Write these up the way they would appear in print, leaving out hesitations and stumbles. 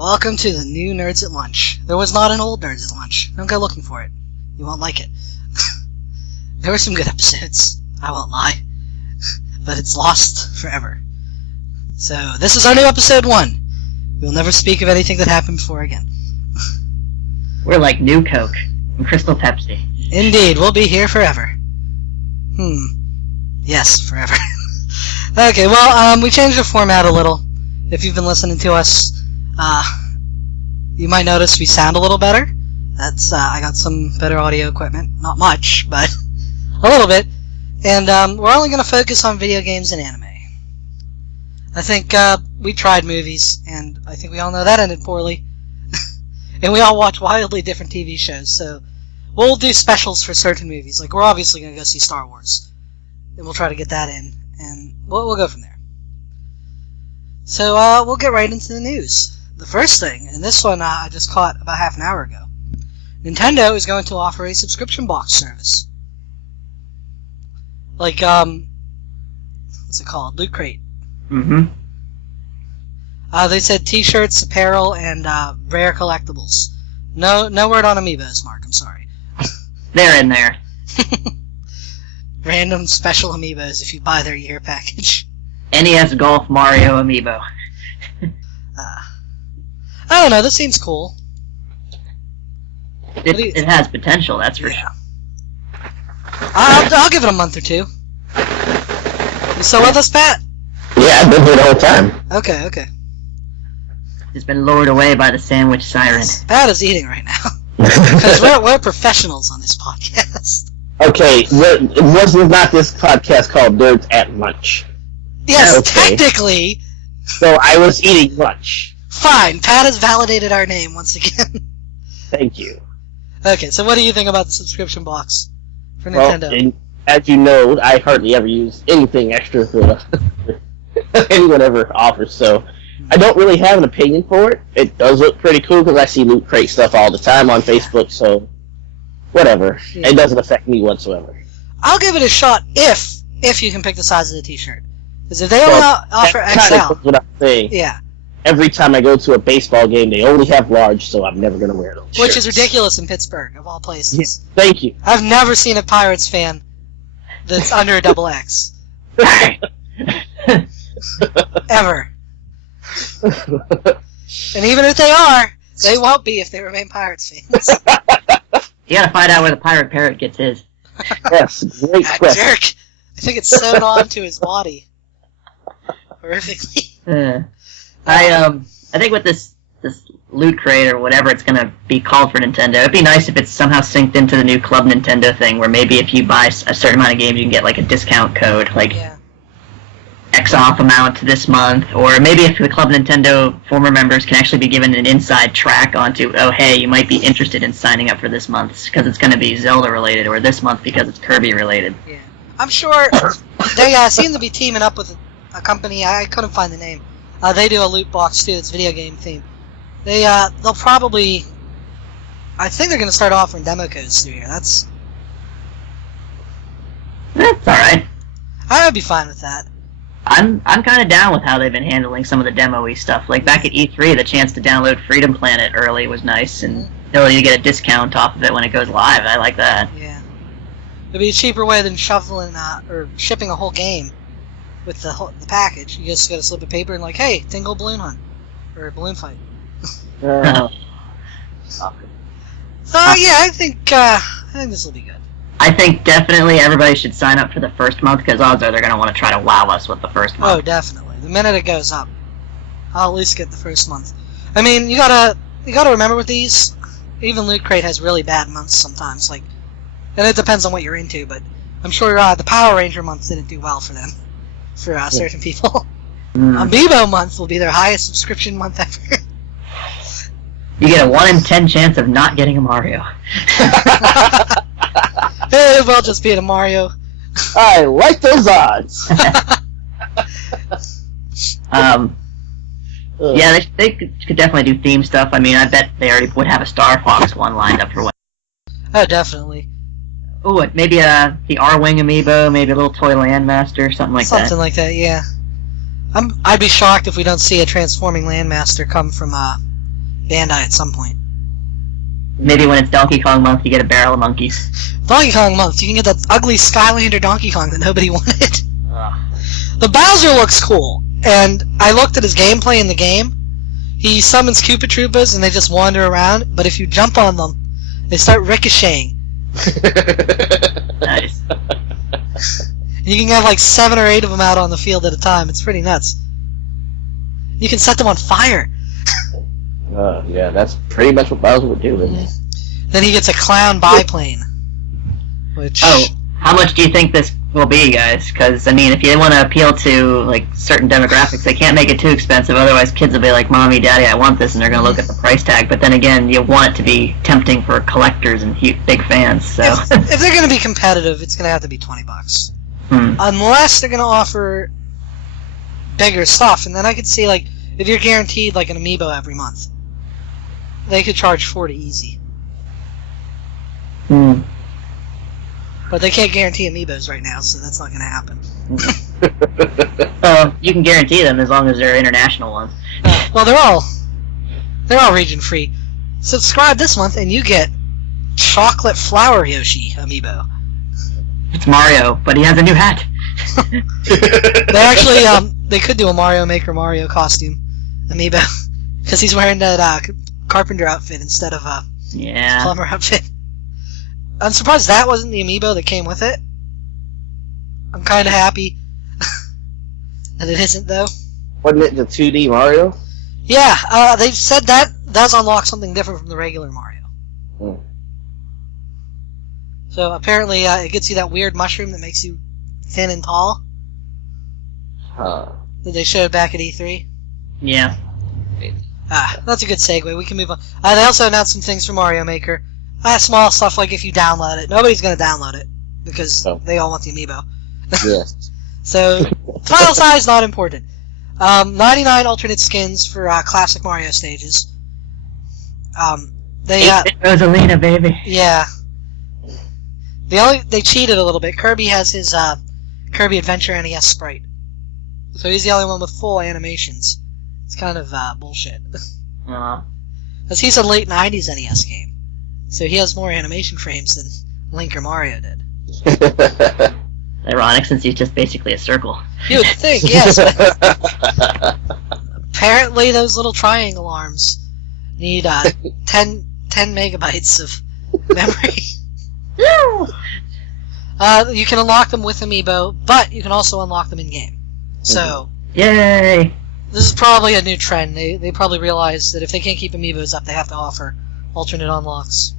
Welcome to the new Nerds at Lunch. There was not an old Nerds at Lunch. Don't go looking for it. You won't like it. There were some good episodes, I won't lie. But it's lost forever. So, this is our new episode 1. We'll never speak of anything that happened before again. We're like New Coke and Crystal Pepsi. Indeed, we'll be here forever. Yes, forever. Okay, well, we changed the format a little. If you've been listening to us, you might notice we sound a little better. That's, I got some better audio equipment. Not much, but a little bit. And, we're only going to focus on video games and anime. I think, we tried movies, and I think we all know that ended poorly. And we all watch wildly different TV shows, so we'll do specials for certain movies. Like, we're obviously going to go see Star Wars. And we'll try to get that in, and we'll go from there. So, we'll get right into the news. The first thing, and this one I just caught about half an hour ago. Nintendo is going to offer a subscription box service. Like, what's it called? Loot Crate. Mm-hmm. They said t-shirts, apparel, and, rare collectibles. No word on Amiibos, Mark, I'm sorry. They're in there. Random special Amiibos if you buy their year package. NES Golf Mario Amiibo. I don't know, this seems cool. It has potential, that's for sure. I'll give it a month or two. You still with us, Pat? Yeah, I've been here the whole time. Okay. It's been lured away by the sandwich siren. Pat is eating right now. Because we're professionals on this podcast. Okay, wasn't not this podcast called Nerds at Lunch? Yes, okay. Technically. So I was eating lunch. Fine, Pat has validated our name once again. Thank you. Okay, so what do you think about the subscription box for Nintendo? Well, as you know, I hardly ever use anything extra that anyone ever offers, so I don't really have an opinion for it. It does look pretty cool because I see Loot Crate stuff all the time on Facebook, so whatever. Yeah. It doesn't affect me whatsoever. I'll give it a shot if you can pick the size of the t-shirt. Because if they only offer XL... That's what I'm saying. Yeah. Every time I go to a baseball game, they only have large, so I'm never going to wear those shirts. Which is ridiculous in Pittsburgh, of all places. Yes, thank you. I've never seen a Pirates fan that's under a double X. Ever. And even if they are, they won't be if they remain Pirates fans. You gotta find out where the pirate parrot gets his. Yes, great question. Jerk! I think it's sewn on to his body. Horrifically. I think with this Loot Crate or whatever it's gonna be called for Nintendo, it'd be nice if it's somehow synced into the new Club Nintendo thing, where maybe if you buy a certain amount of games, you can get like a discount code, like X off amount this month, or maybe if the Club Nintendo former members can actually be given an inside track onto, oh hey, you might be interested in signing up for this month because it's going to be Zelda related, or this month because it's Kirby related. Yeah, I'm sure they seem to be teaming up with a company. I couldn't find the name. They do a loot box too. It's video game themed. They'll probably. I think they're going to start offering demo codes through here. That's all right. I would be fine with that. I'm kind of down with how they've been handling some of the demo-y stuff. Like back at E3, the chance to download Freedom Planet early was nice, and ability to get a discount off of it when it goes live. I like that. Yeah, it'd be a cheaper way than shoveling or shipping a whole game with the package. You just got a slip of paper and like, hey, Tingle Balloon Hunt or Balloon Fight. So yeah, I think this will be good. I think definitely everybody should sign up for the first month, because odds are they're going to want to try to wow us with the first month. Oh, definitely. The minute it goes up, I'll at least get the first month. I mean, you gotta remember with these, even Loot Crate has really bad months sometimes. Like, and it depends on what you're into, but I'm sure the Power Ranger month didn't do well for them, for certain people. Amiibo month will be their highest subscription month ever. You get a 1 in 10 chance of not getting a Mario. It will just be a Mario. I like those odds. Yeah, they could definitely do theme stuff. I mean, I bet they already would have a Star Fox one lined up for what. Oh, definitely. Ooh, maybe the R-Wing Amiibo, maybe a little toy Landmaster, something like that. Something like that, yeah. I'd be shocked if we don't see a transforming Landmaster come from Bandai at some point. Maybe when it's Donkey Kong month, you get a barrel of monkeys. Donkey Kong month, you can get that ugly Skylander Donkey Kong that nobody wanted. Ugh. The Bowser looks cool, and I looked at his gameplay in the game. He summons Koopa Troopas, and they just wander around, but if you jump on them, they start ricocheting. Nice. You can have like 7 or 8 of them out on the field at a time. It's pretty nuts. You can set them on fire. Yeah, that's pretty much what Bowser would do. Then he gets a clown biplane. Which... Oh, how much do you think this will be, guys? Because, I mean, if you want to appeal to, like, certain demographics, they can't make it too expensive, otherwise kids will be like, Mommy, Daddy, I want this, and they're going to look at the price tag. But then again, you want it to be tempting for collectors and big fans, so... If they're going to be competitive, it's going to have to be $20. Unless they're going to offer bigger stuff, and then I could see, like, if you're guaranteed, like, an Amiibo every month, they could charge $40 easy. But they can't guarantee Amiibos right now, so that's not going to happen. You can guarantee them as long as they're international ones. Well, they're all region free. Subscribe this month, and you get Chocolate Flower Yoshi Amiibo. It's Mario, but he has a new hat. They actually, they could do a Mario Maker Mario costume Amiibo, because he's wearing that carpenter outfit instead of a plumber outfit. I'm surprised that wasn't the Amiibo that came with it. I'm kind of happy that it isn't, though. Wasn't it the 2D Mario? Yeah, they've said that does unlock something different from the regular Mario. So apparently it gets you that weird mushroom that makes you thin and tall. That they showed back at E3. Yeah. That's a good segue. We can move on. They also announced some things for Mario Maker. Small stuff like if you download it. Nobody's going to download it because they all want the Amiibo. Yeah. So, file size not important. 99 alternate skins for classic Mario stages. Rosalina, baby. Yeah. They cheated a little bit. Kirby has his Kirby Adventure NES sprite. So he's the only one with full animations. It's kind of bullshit. Because he's a late 90s NES game. So he has more animation frames than Link or Mario did. Ironic, since he's just basically a circle. You would think, yes. Apparently those little triangle arms need 10 megabytes of memory. You can unlock them with Amiibo, but you can also unlock them in-game. So... Yay! This is probably a new trend. They probably realize that if they can't keep Amiibos up, they have to offer alternate unlocks.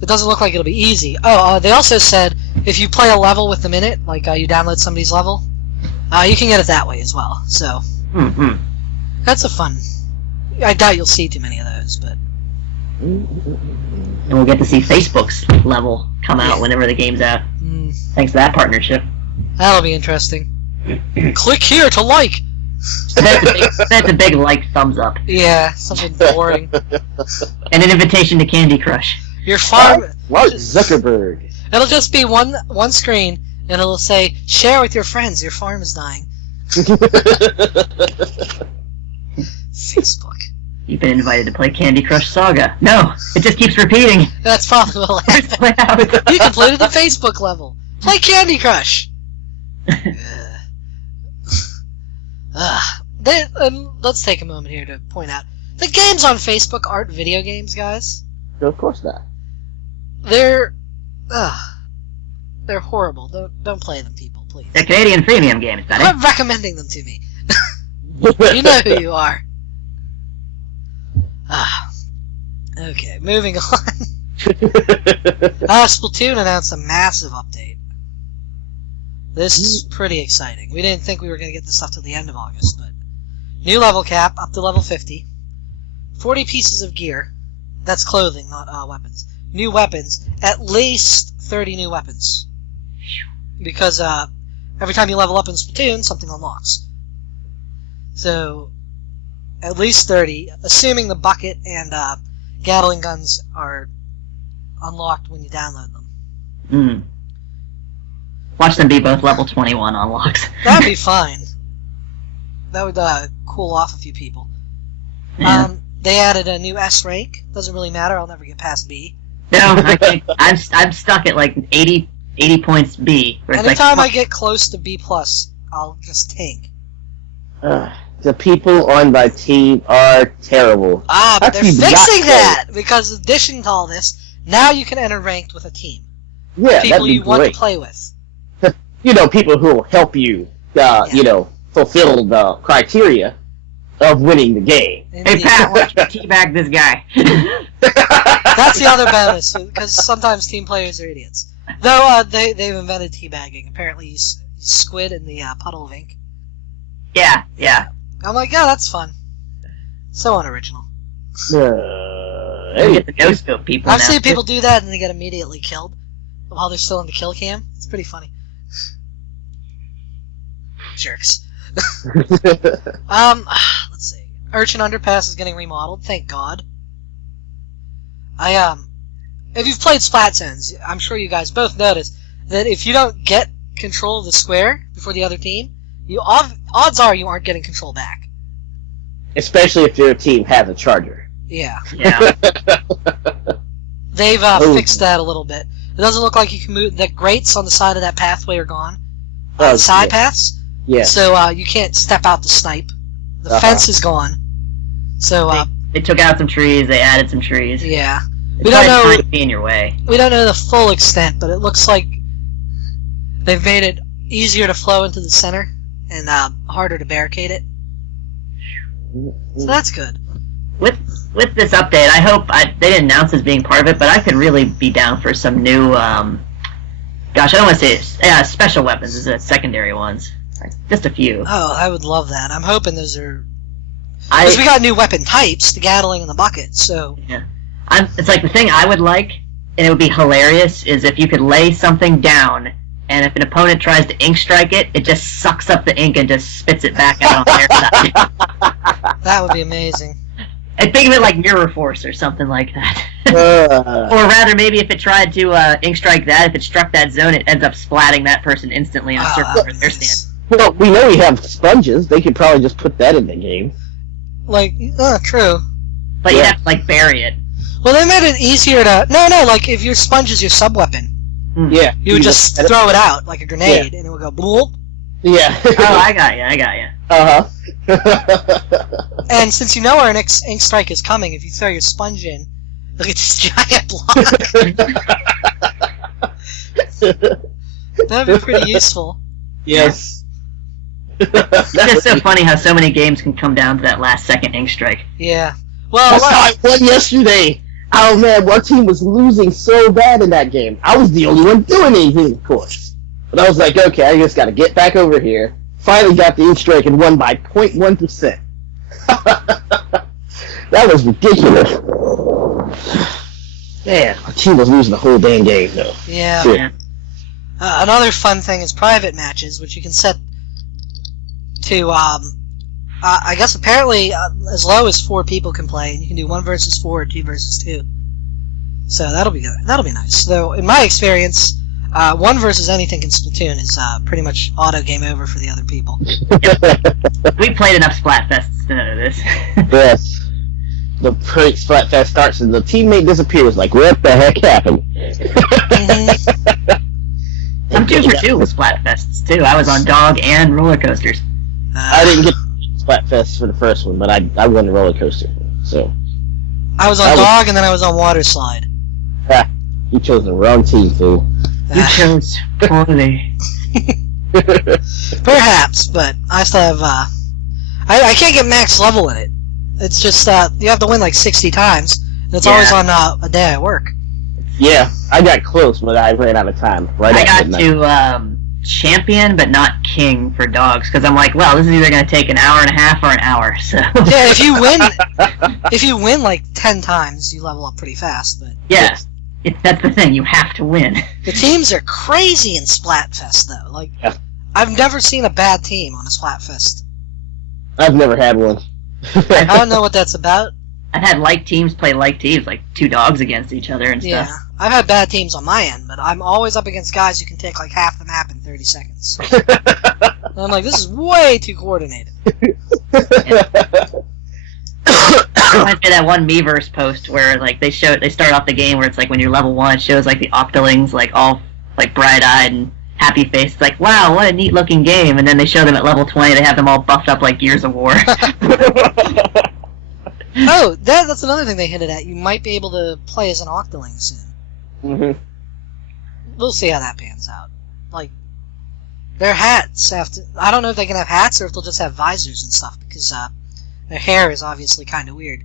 It doesn't look like it'll be easy. They also said if you play a level with them in it, like you download somebody's level, you can get it that way as well. So that's a fun. I doubt you'll see too many of those, but. And we'll get to see Facebook's level come out whenever the game's out. Thanks to that partnership. That'll be interesting. Click here to like. That's a big like thumbs up. Yeah, something boring. And an invitation to Candy Crush. Your farm. Mark Zuckerberg. It'll just be one screen, and it'll say, "Share with your friends. Your farm is dying." Facebook. You've been invited to play Candy Crush Saga. No, it just keeps repeating. That's probably what'll happen. You completed the Facebook level. Play Candy Crush. Let's take a moment here to point out the games on Facebook aren't video games, guys. No, of course not. They're horrible. Don't play them, people, please. They're Canadian premium games, buddy. Quit recommending them to me. You know who you are. Okay, moving on. Splatoon announced a massive update. This is pretty exciting. We didn't think we were going to get this stuff till the end of August, but new level cap up to level 50. 40 pieces of gear. That's clothing, not weapons. New weapons. At least 30 new weapons. Because every time you level up in Splatoon, something unlocks. So, at least 30, assuming the bucket and Gatling guns are unlocked when you download them. Watch them be both level 21 unlocks. That'd be fine. That would cool off a few people. Yeah. They added a new S rank. Doesn't really matter. I'll never get past B. No, I can't. I'm stuck at like 80 points B. Anytime I get close to B+, I'll just tank. The people on my team are terrible. But they're fixing that! Because in addition to all this, now you can enter ranked with a team. Yeah, people you want to play with. People who will help you, fulfill the criteria of winning the game. Hey, Pat, why don't you teabag this guy? That's the other bonus, because sometimes team players are idiots. Though, they've invented teabagging. Apparently, you squid in the puddle of ink. Yeah. I'm like, yeah, that's fun. So unoriginal. Get the no-scope people I've now. seen people do that and they get immediately killed while they're still in the kill cam. It's pretty funny. Jerks. Let's see. Urchin underpass is getting remodeled. Thank God. If you've played Splatoon, I'm sure you guys both noticed that if you don't get control of the square before the other team, odds are you aren't getting control back. Especially if your team has a charger. Yeah. They've fixed that a little bit. It doesn't look like you can move. The grates on the side of that pathway are gone. The side paths. Yeah. So you can't step out to snipe. The fence is gone. So they took out some trees. They added some trees. Yeah. We don't know. To be in your way. We don't know the full extent, but it looks like they've made it easier to flow into the center and harder to barricade it. So that's good. With this update, I hope they didn't announce as being part of it, but I could really be down for some new. Gosh, I don't want to say special weapons. Is secondary ones. Just a few. Oh, I would love that. I'm hoping those are. Because we got new weapon types, the Gatling and the bucket. So. Yeah. It's like the thing I would like, and it would be hilarious, is if you could lay something down, and if an opponent tries to ink strike it, it just sucks up the ink and just spits it back out on their side. That would be amazing. I think of it like Mirror Force or something like that. Or rather, maybe if it tried to ink strike that, if it struck that zone, it ends up splatting that person instantly on a circle where they're standing. Well, we know we have sponges. They could probably just put that in the game. True. But you'd have to, bury it. Well, they made it easier to... No, if your sponge is your sub-weapon. Yeah. You would just throw it out like a grenade, and it would go bloop. Yeah. Oh, I got you. Uh-huh. And since you know where an ink strike is coming, if you throw your sponge in, look at this giant block. That'd be pretty useful. Yes. It's just so funny how so many games can come down to that last second ink strike. Yeah. Well, that's how I won yesterday. Oh man, our team was losing so bad in that game. I was the only one doing anything, of course. But I was like, okay, I just gotta get back over here. Finally got the ink strike and won by 0.1%. That was ridiculous. Man, our team was losing the whole dang game, though. Yeah. Another fun thing is private matches, which you can set to, I guess apparently as low as 4 people can play, and you can do 1 versus 4 or 2 versus 2. So that'll be good. That'll be nice. Though in my experience, 1 versus anything in Splatoon is pretty much auto game over for the other people. We played enough Splatfests to know this. Yes. The Splatfest starts and the teammate disappears. Like, what the heck happened? I'm 2 for 2 with Splatfests too. I was on dog and roller coasters. I didn't get Splatfest for the first one, but I won the roller coaster. So I was on dog and then I was on water slide. You chose the wrong team, fool. You chose poorly. Perhaps, but I still have I can't get max level in it. It's just you have to win like 60 times, and it's always on a day at work. Yeah, I got close, but I ran out of time. I got to champion, but not king for dogs, because I'm like, well, this is either going to take an hour and a half or an hour. So yeah, if you win like 10 times, you level up pretty fast. But yeah, that's the thing. You have to win. The teams are crazy in Splatfest, though. Like, I've never seen a bad team on a Splatfest. I've never had one. I don't know what that's about. I've had like teams play like teams, like 2 dogs against each other and stuff. Yeah, I've had bad teams on my end, but I'm always up against guys who can take like half the map in 30 seconds. And I'm like, this is way too coordinated. reminds me of that one Miiverse post where like they start off the game where it's like when you're level 1, it shows like the Octolings like all like bright-eyed and happy faced. It's like, wow, what a neat looking game. And then they show them at level 20, they have them all buffed up like Gears of War. Oh, that's another thing they hinted at. You might be able to play as an Octoling soon. Mm-hmm. We'll see how that pans out. Like, their hats have to... I don't know if they can have hats or if they'll just have visors and stuff, because their hair is obviously kind of weird.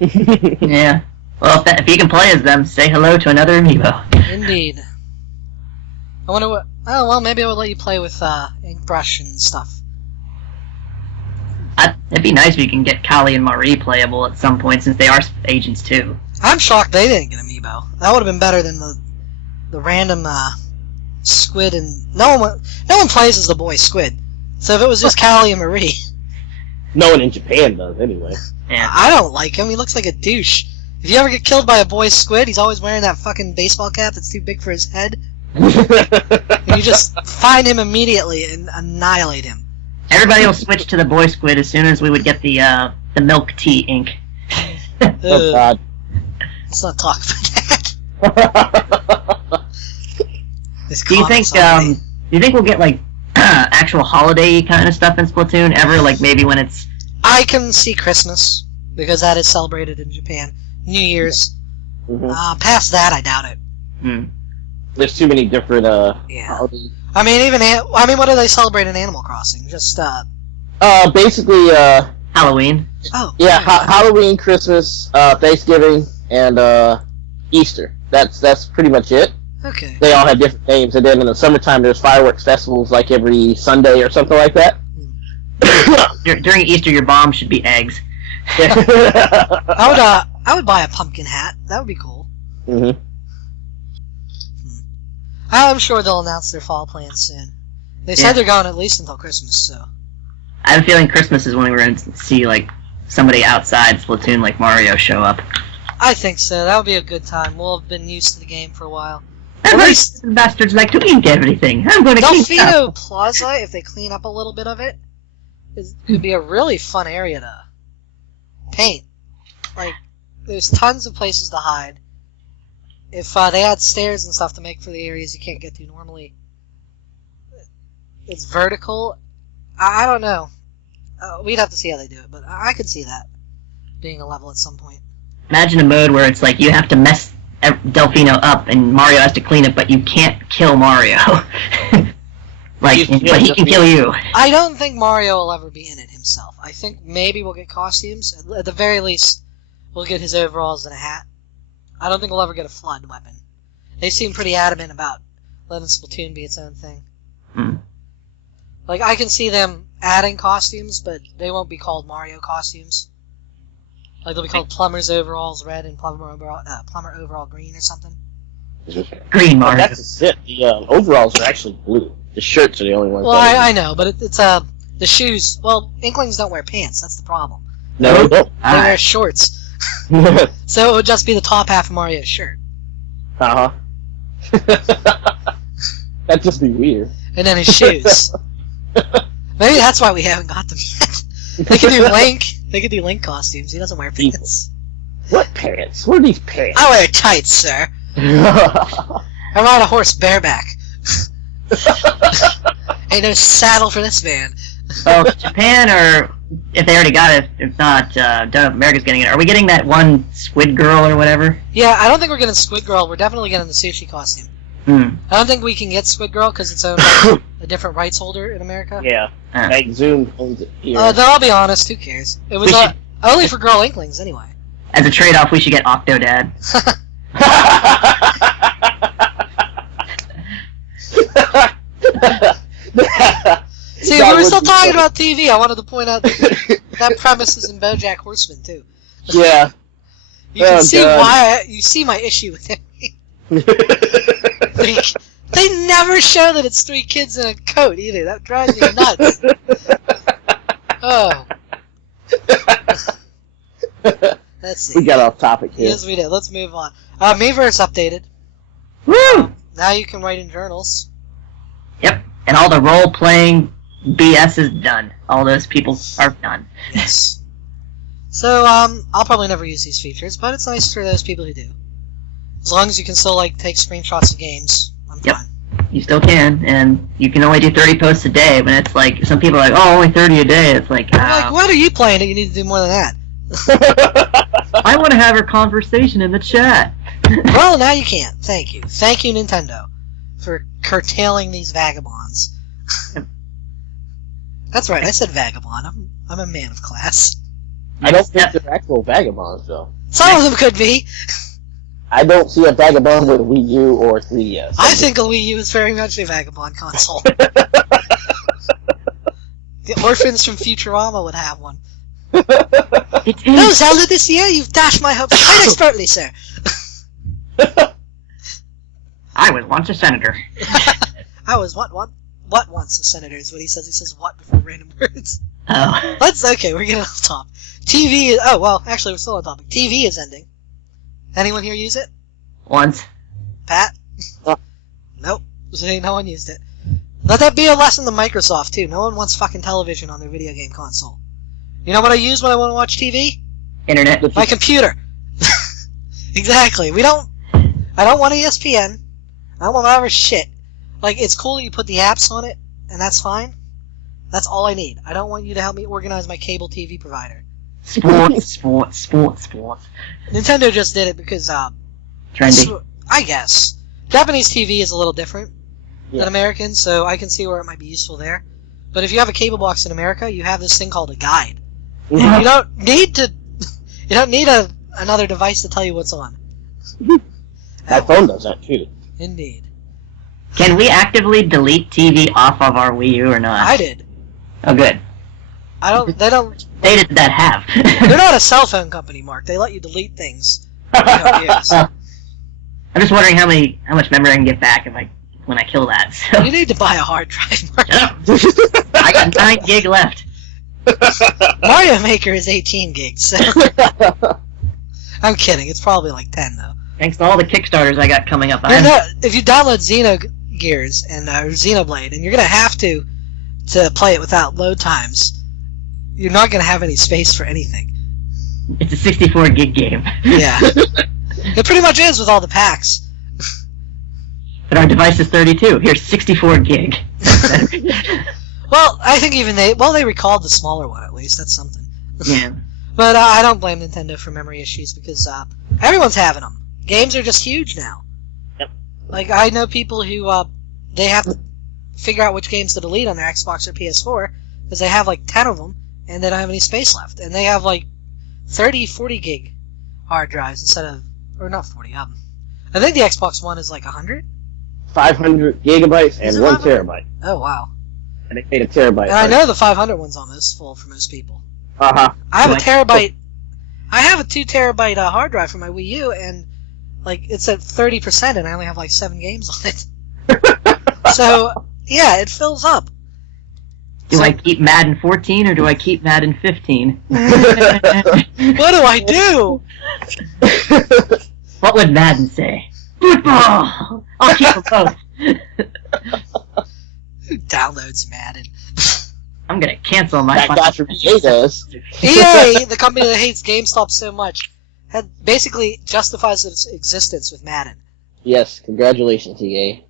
Yeah. Well, if you can play as them, say hello to another Amiibo. Indeed. I wonder what... Oh, well, maybe I would let you play with ink brush and stuff. It'd be nice if you can get Kali and Marie playable at some point, since they are agents too. I'm shocked they didn't get Amiibo. That would have been better than the random Squid and... No one plays as the boy Squid. So if it was just Kali and Marie... No one in Japan does, anyway. Yeah. I don't like him. He looks like a douche. If you ever get killed by a boy Squid, he's always wearing that fucking baseball cap that's too big for his head. And you just find him immediately and annihilate him. Everybody will switch to the boy Squid as soon as we would get the milk tea ink. Oh, God. Let's not talk about that. Do you think we'll get like actual holiday kind of stuff in Splatoon ever? Like maybe when it's... I can see Christmas, because that is celebrated in Japan. New Year's. Mm-hmm. Past that, I doubt it. There's too many different Yeah. holidays. I mean, what do they celebrate in Animal Crossing? Just, basically, Halloween. Oh. yeah, Halloween, Christmas, Thanksgiving, and Easter. That's pretty much it. Okay. They all have different names, and then in the summertime there's fireworks festivals like every Sunday or something like that. During Easter, your bomb should be eggs. I would buy a pumpkin hat. That would be cool. Mm-hmm. I'm sure they'll announce their fall plans soon. They said they're going at least until Christmas, so... I have a feeling Christmas is when we're going to see, like, somebody outside Splatoon like Mario show up. I think so. That would be a good time. We'll have been used to the game for a while. At least bastards like to eat everything. I'm going to clean Delfino up. Plaza, if they clean up a little bit of it, could be a really fun area to paint. Like, there's tons of places to hide. If they had stairs and stuff to make for the areas you can't get to normally, it's vertical. I don't know. We'd have to see how they do it, but I could see that being a level at some point. Imagine a mode where it's like you have to mess Delfino up and Mario has to clean it, but you can't kill Mario. But he can kill you. I don't think Mario will ever be in it himself. I think maybe we'll get costumes. At the very least, we'll get his overalls and a hat. I don't think we'll ever get a flood weapon. They seem pretty adamant about letting Splatoon be its own thing. Like, I can see them adding costumes, but they won't be called Mario costumes. Like, they'll be called Plumber's Overalls Red and Plumber Overall Green or something. Green Mario. That's it. The overalls are actually blue. The shirts are the only ones. Well, I know, but it's the shoes. Well, Inklings don't wear pants. That's the problem. No, they don't. They wear shorts. So it would just be the top half of Mario's shirt. Uh-huh. That'd just be weird. And then his shoes. Maybe that's why we haven't got them yet. They could do Link. They could do Link costumes. He doesn't wear pants. What pants? What are these pants? I wear tights, sir. I ride a horse bareback. Ain't no saddle for this man. Well, Japan, or if they already got it, if not, America's getting it. Are we getting that one Squid Girl or whatever? Yeah, I don't think we're getting Squid Girl. We're definitely getting the sushi costume. I don't think we can get Squid Girl because it's owned by a different rights holder in America. Yeah, like Zoom owns it here. Then I'll be honest, who cares? It was only for Girl Inklings anyway. As a trade-off, we should get Octodad. See, we were still talking about TV. I wanted to point out that premise is in BoJack Horseman too. Yeah. You can see why you see my issue with him. They never show that it's 3 kids in a coat either. That drives me nuts. Oh. Let's see. We got off topic here. Yes, we did. Let's move on. Miiverse updated. Woo! Now you can write in journals. Yep, and all the role-playing BS is done. All those people are done. Yes. So, I'll probably never use these features, but it's nice for those people who do. As long as you can still, like, take screenshots of games, I'm fine. You still can, and you can only do 30 posts a day, but it's like, some people are like, oh, only 30 a day. It's like, Like, what are you playing that you need to do more than that? I want to have a conversation in the chat. Well, now you can't. Thank you. Thank you, Nintendo, for curtailing these vagabonds. That's right, I said vagabond. I'm a man of class. I don't think they're actual vagabonds, though. Some of them could be. I don't see a vagabond with a Wii U or 3DS. I think a Wii U is very much a vagabond console. The orphans from Futurama would have one. No, Zelda, this year you've dashed my hopes quite expertly, sir. I was once a senator. I was what once a senator is what he says. He says what before random words. Oh. Okay, we're getting off topic. TV is, actually we're still on topic. TV is ending. Anyone here use it? Once. Pat? Nope. See, no one used it. Let that be a lesson to Microsoft, too. No one wants fucking television on their video game console. You know what I use when I want to watch TV? Internet. My computer. Exactly. I don't want ESPN. I don't want whatever shit. Like, it's cool that you put the apps on it, and that's fine. That's all I need. I don't want you to help me organize my cable TV provider. Sports. Nintendo just did it because, Trendy. I guess. Japanese TV is a little different Yeah. than American, so I can see where it might be useful there. But if you have a cable box in America, you have this thing called a guide. Yeah. You don't need another device to tell you what's on. My phone does that, too. Indeed. Can we actively delete TV off of our Wii U or not? I did. Oh, good. They don't. They did that have. They're not a cell phone company, Mark. They let you delete things. You don't use. I'm just wondering how much memory I can get back when I kill that. So. You need to buy a hard drive, Mark. I got 9 gig left. Mario Maker is 18 gigs. So. I'm kidding. It's probably like 10 though. Thanks to all the Kickstarters I got coming up. If you download Xenogears and Xenoblade, and you're gonna have to play it without load times, you're not gonna have any space for anything. It's a 64 gig game. Yeah, it pretty much is with all the packs. But our device is 32. Here's 64 gig. Well, I think even they recalled the smaller one at least. That's something. Yeah. But I don't blame Nintendo for memory issues because everyone's having them. Games are just huge now. Yep. Like, I know people who, they have to figure out which games to delete on their Xbox or PS4 because they have like 10 of them and they don't have any space left. And they have like 30, 40 gig hard drives instead of, or not 40, I think the Xbox One is like 100? 500 gigabytes and 1 terabyte. Oh, wow. And they made a terabyte. And I know the 500 one's almost full for most people. Uh-huh. I have a terabyte. I have a 2 terabyte hard drive for my Wii U, and like it's at 30%, and I only have like 7 games on it. So yeah, it fills up. Do I keep Madden 14 or do I keep Madden 15? What do I do? What would Madden say? Football! I'll keep them both. Who downloads Madden? I'm gonna cancel my That guy from EA does. EA, the company that hates GameStop so much, basically justifies its existence with Madden. Yes, congratulations, EA.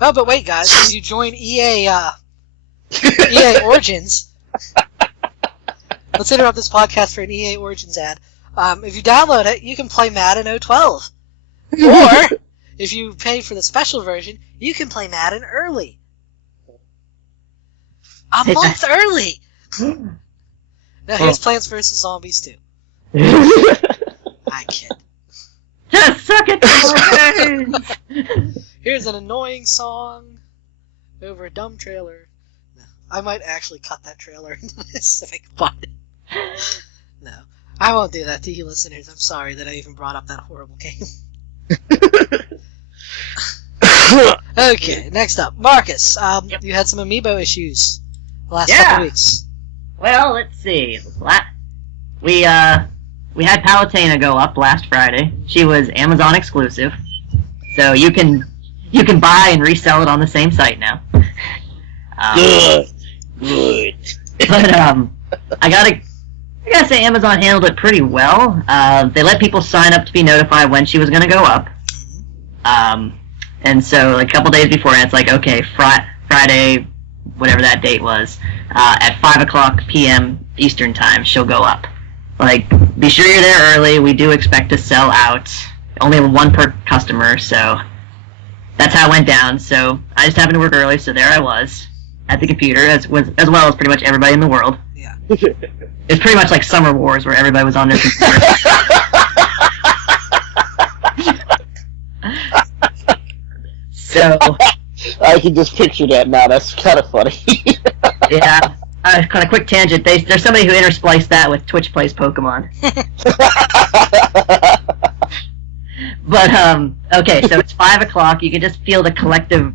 Oh, but wait, guys, if you join EA Origins, let's interrupt this podcast for an EA Origins ad. If you download it, you can play Madden 012. Or, if you pay for the special version, you can play Madden early. A month early! Now here's Plants vs. Zombies 2. I kid. Just suck it! Here's an annoying song over a dumb trailer. No, I might actually cut that trailer into this if I can find it. No, I won't do that to you listeners. I'm sorry that I even brought up that horrible game. Okay, next up. Marcus, you had some Amiibo issues the last couple weeks. Well, let's see. We had Palutena go up last Friday. She was Amazon exclusive, so you can buy and resell it on the same site now. Good. But I I gotta say Amazon handled it pretty well. They let people sign up to be notified when she was gonna go up. And so like a couple days before, it's like, okay, Friday, whatever that date was, at 5:00 p.m. Eastern time, she'll go up. Like, be sure you're there early. We do expect to sell out. Only one per customer, so that's how it went down. So I just happened to work early, so there I was at the computer, as well as pretty much everybody in the world. Yeah. It's pretty much like Summer Wars, where everybody was on their computer. So I can just picture that now. That's kind of funny. yeah. Kind of quick tangent. There's somebody who interspliced that with Twitch Plays Pokemon. But okay, so it's 5:00. You can just feel the collective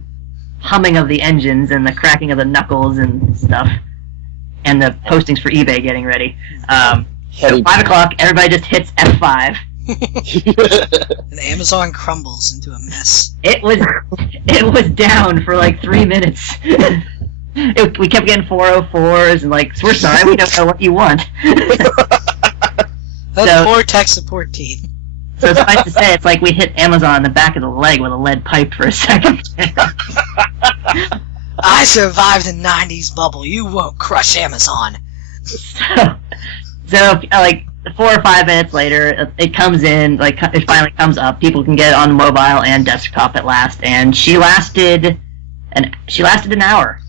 humming of the engines and the cracking of the knuckles and stuff, and the postings for eBay getting ready. So 5:00, everybody just hits F5. And Amazon crumbles into a mess. It was down for like 3 minutes. We kept getting 404s and like, we're sorry, we don't know what you want. That's poor tech support team. So suffice to say, it's like we hit Amazon in the back of the leg with a lead pipe for a second. I survived the 90s bubble. You won't crush Amazon. So like 4 or 5 minutes later, it comes in, like it finally comes up. People can get it on mobile and desktop at last, and she lasted an hour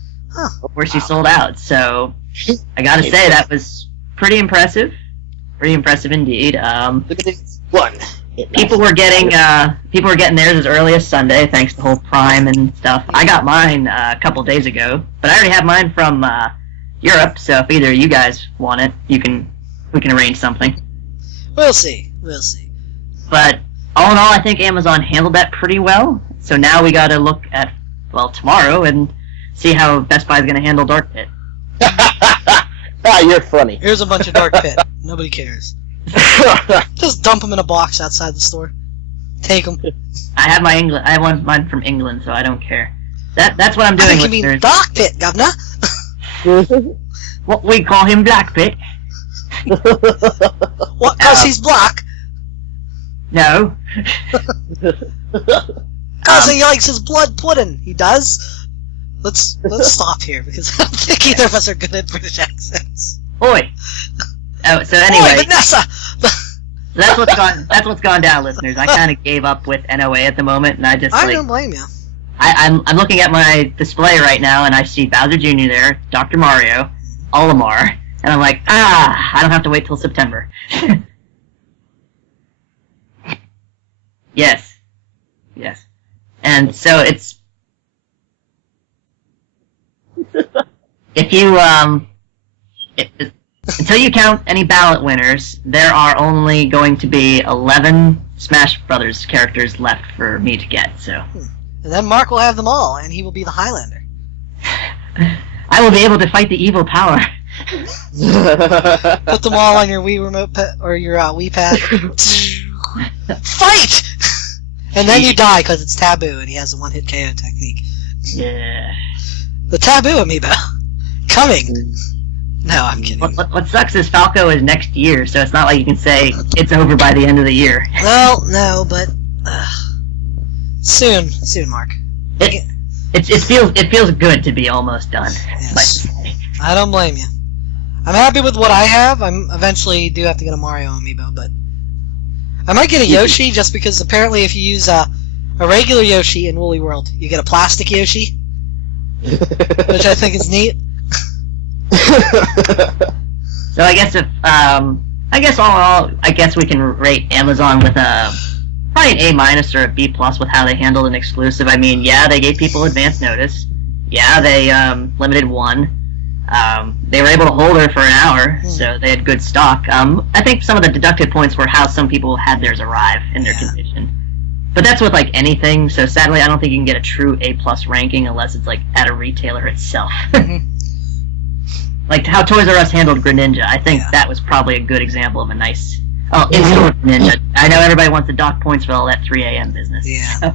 before she sold out. So I gotta say that was pretty impressive. Pretty impressive indeed. Look at this one. People were getting theirs as early as Sunday, thanks to the whole Prime and stuff. I got mine a couple days ago, but I already have mine from Europe. So if either of you guys want it, we can arrange something. We'll see. But all in all, I think Amazon handled that pretty well. So now we got to look at tomorrow and see how Best Buy is going to handle Dark Pit. You're funny. Here's a bunch of Dark Pit. Nobody cares. Just dump them in a box outside the store. Take them. I have mine from England, so I don't care. That's what I'm doing. I think you mean Dark Pit, governor. What we call him Black Pit. What? Cause he's black? No. Cause he likes his blood pudding. He does. Let's stop here because I don't think either of us are good at British accents. Oi. Oh, so anyway. Oi, Vanessa. That's what's gone down, listeners. I kind of gave up with NOA at the moment, and I don't blame you. I'm looking at my display right now, and I see Bowser Jr. there, Dr. Mario, Olimar, and I'm like, I don't have to wait till September. Yes. And so it's if you until you count any ballot winners, there are only going to be 11 Smash Brothers characters left for me to get. So, and then Mark will have them all, and he will be the Highlander. I will be able to fight the evil power. Put them all on your Wii remote or your Wii pad. Fight! And then you die because it's taboo, and he has a one-hit KO technique. Yeah. The taboo Amiibo coming. No, I'm kidding. What sucks is Falco is next year, so it's not like you can say it's over by the end of the year. Well, no, but soon, Mark. It feels good to be almost done. Yes. I don't blame you. I'm happy with what I have. I'm eventually do have to get a Mario Amiibo, but I might get a Yoshi just because apparently if you use a regular Yoshi in Woolly World, you get a plastic Yoshi, which I think is neat. So I guess all in all, I guess we can rate Amazon with probably an A- or a B+ with how they handled an exclusive. I mean, yeah, they gave people advance notice. Yeah, they limited one. They were able to hold her for an hour, so they had good stock. I think some of the deducted points were how some people had theirs arrive in their condition. But that's with like anything, so sadly I don't think you can get a true A+ ranking unless it's like at a retailer itself. Like how Toys R Us handled Greninja, I think that was probably a good example of a nice in-store Greninja. I know everybody wants to dock points for all that 3 a.m. business. Yeah.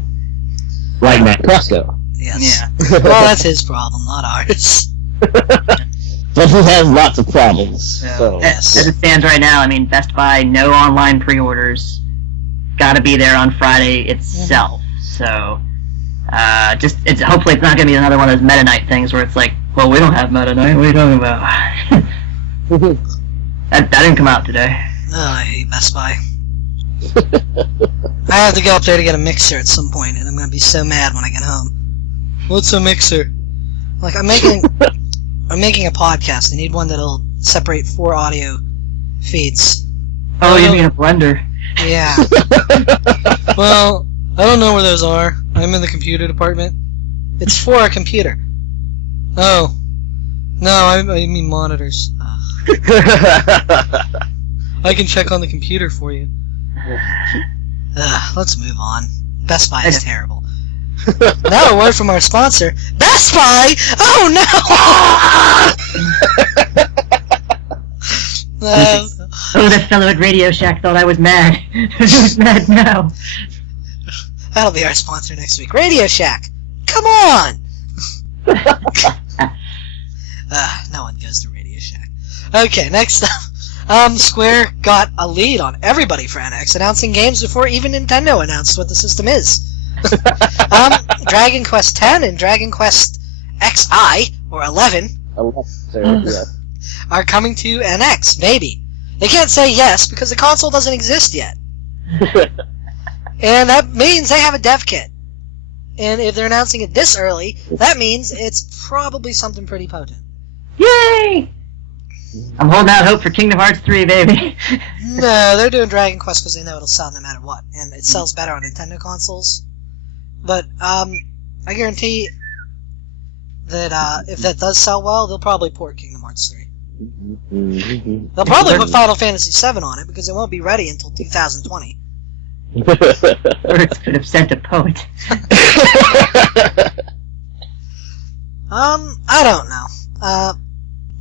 Like Matt Costco. Yes. Yeah. Well, that's his problem, not ours. but who has lots of problems. So. As it stands right now, I mean, Best Buy, no online pre-orders. Gotta be there on Friday itself. So, hopefully it's not gonna be another one of those Meta Knight things where it's like, well, we don't have Meta Knight. What are you talking about? that didn't come out today. Oh, I hate Best Buy. I have to go up there to get a mixer at some point, and I'm gonna be so mad when I get home. What's a mixer? Like, I'm making a podcast. I need one that'll separate 4 audio feeds. Oh, you mean a blender? Yeah. Well, I don't know where those are. I'm in the computer department. It's for a computer. Oh. No, I mean monitors. I can check on the computer for you. Let's move on. Best Buy is terrible. Now a word from our sponsor, Best Buy! Oh no! That fellow at Radio Shack thought I was mad. Who's mad now? That'll be our sponsor next week. Radio Shack! Come on! No one goes to Radio Shack. Okay, next up. Square got a lead on everybody for NX, announcing games before even Nintendo announced what the system is. Dragon Quest X and Dragon Quest XI, or 11, are coming to NX, maybe. They can't say yes, because the console doesn't exist yet. And that means they have a dev kit. And if they're announcing it this early, that means it's probably something pretty potent. Yay! I'm holding out hope for Kingdom Hearts 3, baby. No, they're doing Dragon Quest because they know it'll sell no matter what, and it sells better on Nintendo consoles. But I guarantee that if that does sell well, they'll probably port Kingdom Hearts 3. They'll probably put Final Fantasy VII on it because it won't be ready until 2020. Verus could have sent a poet. I don't know.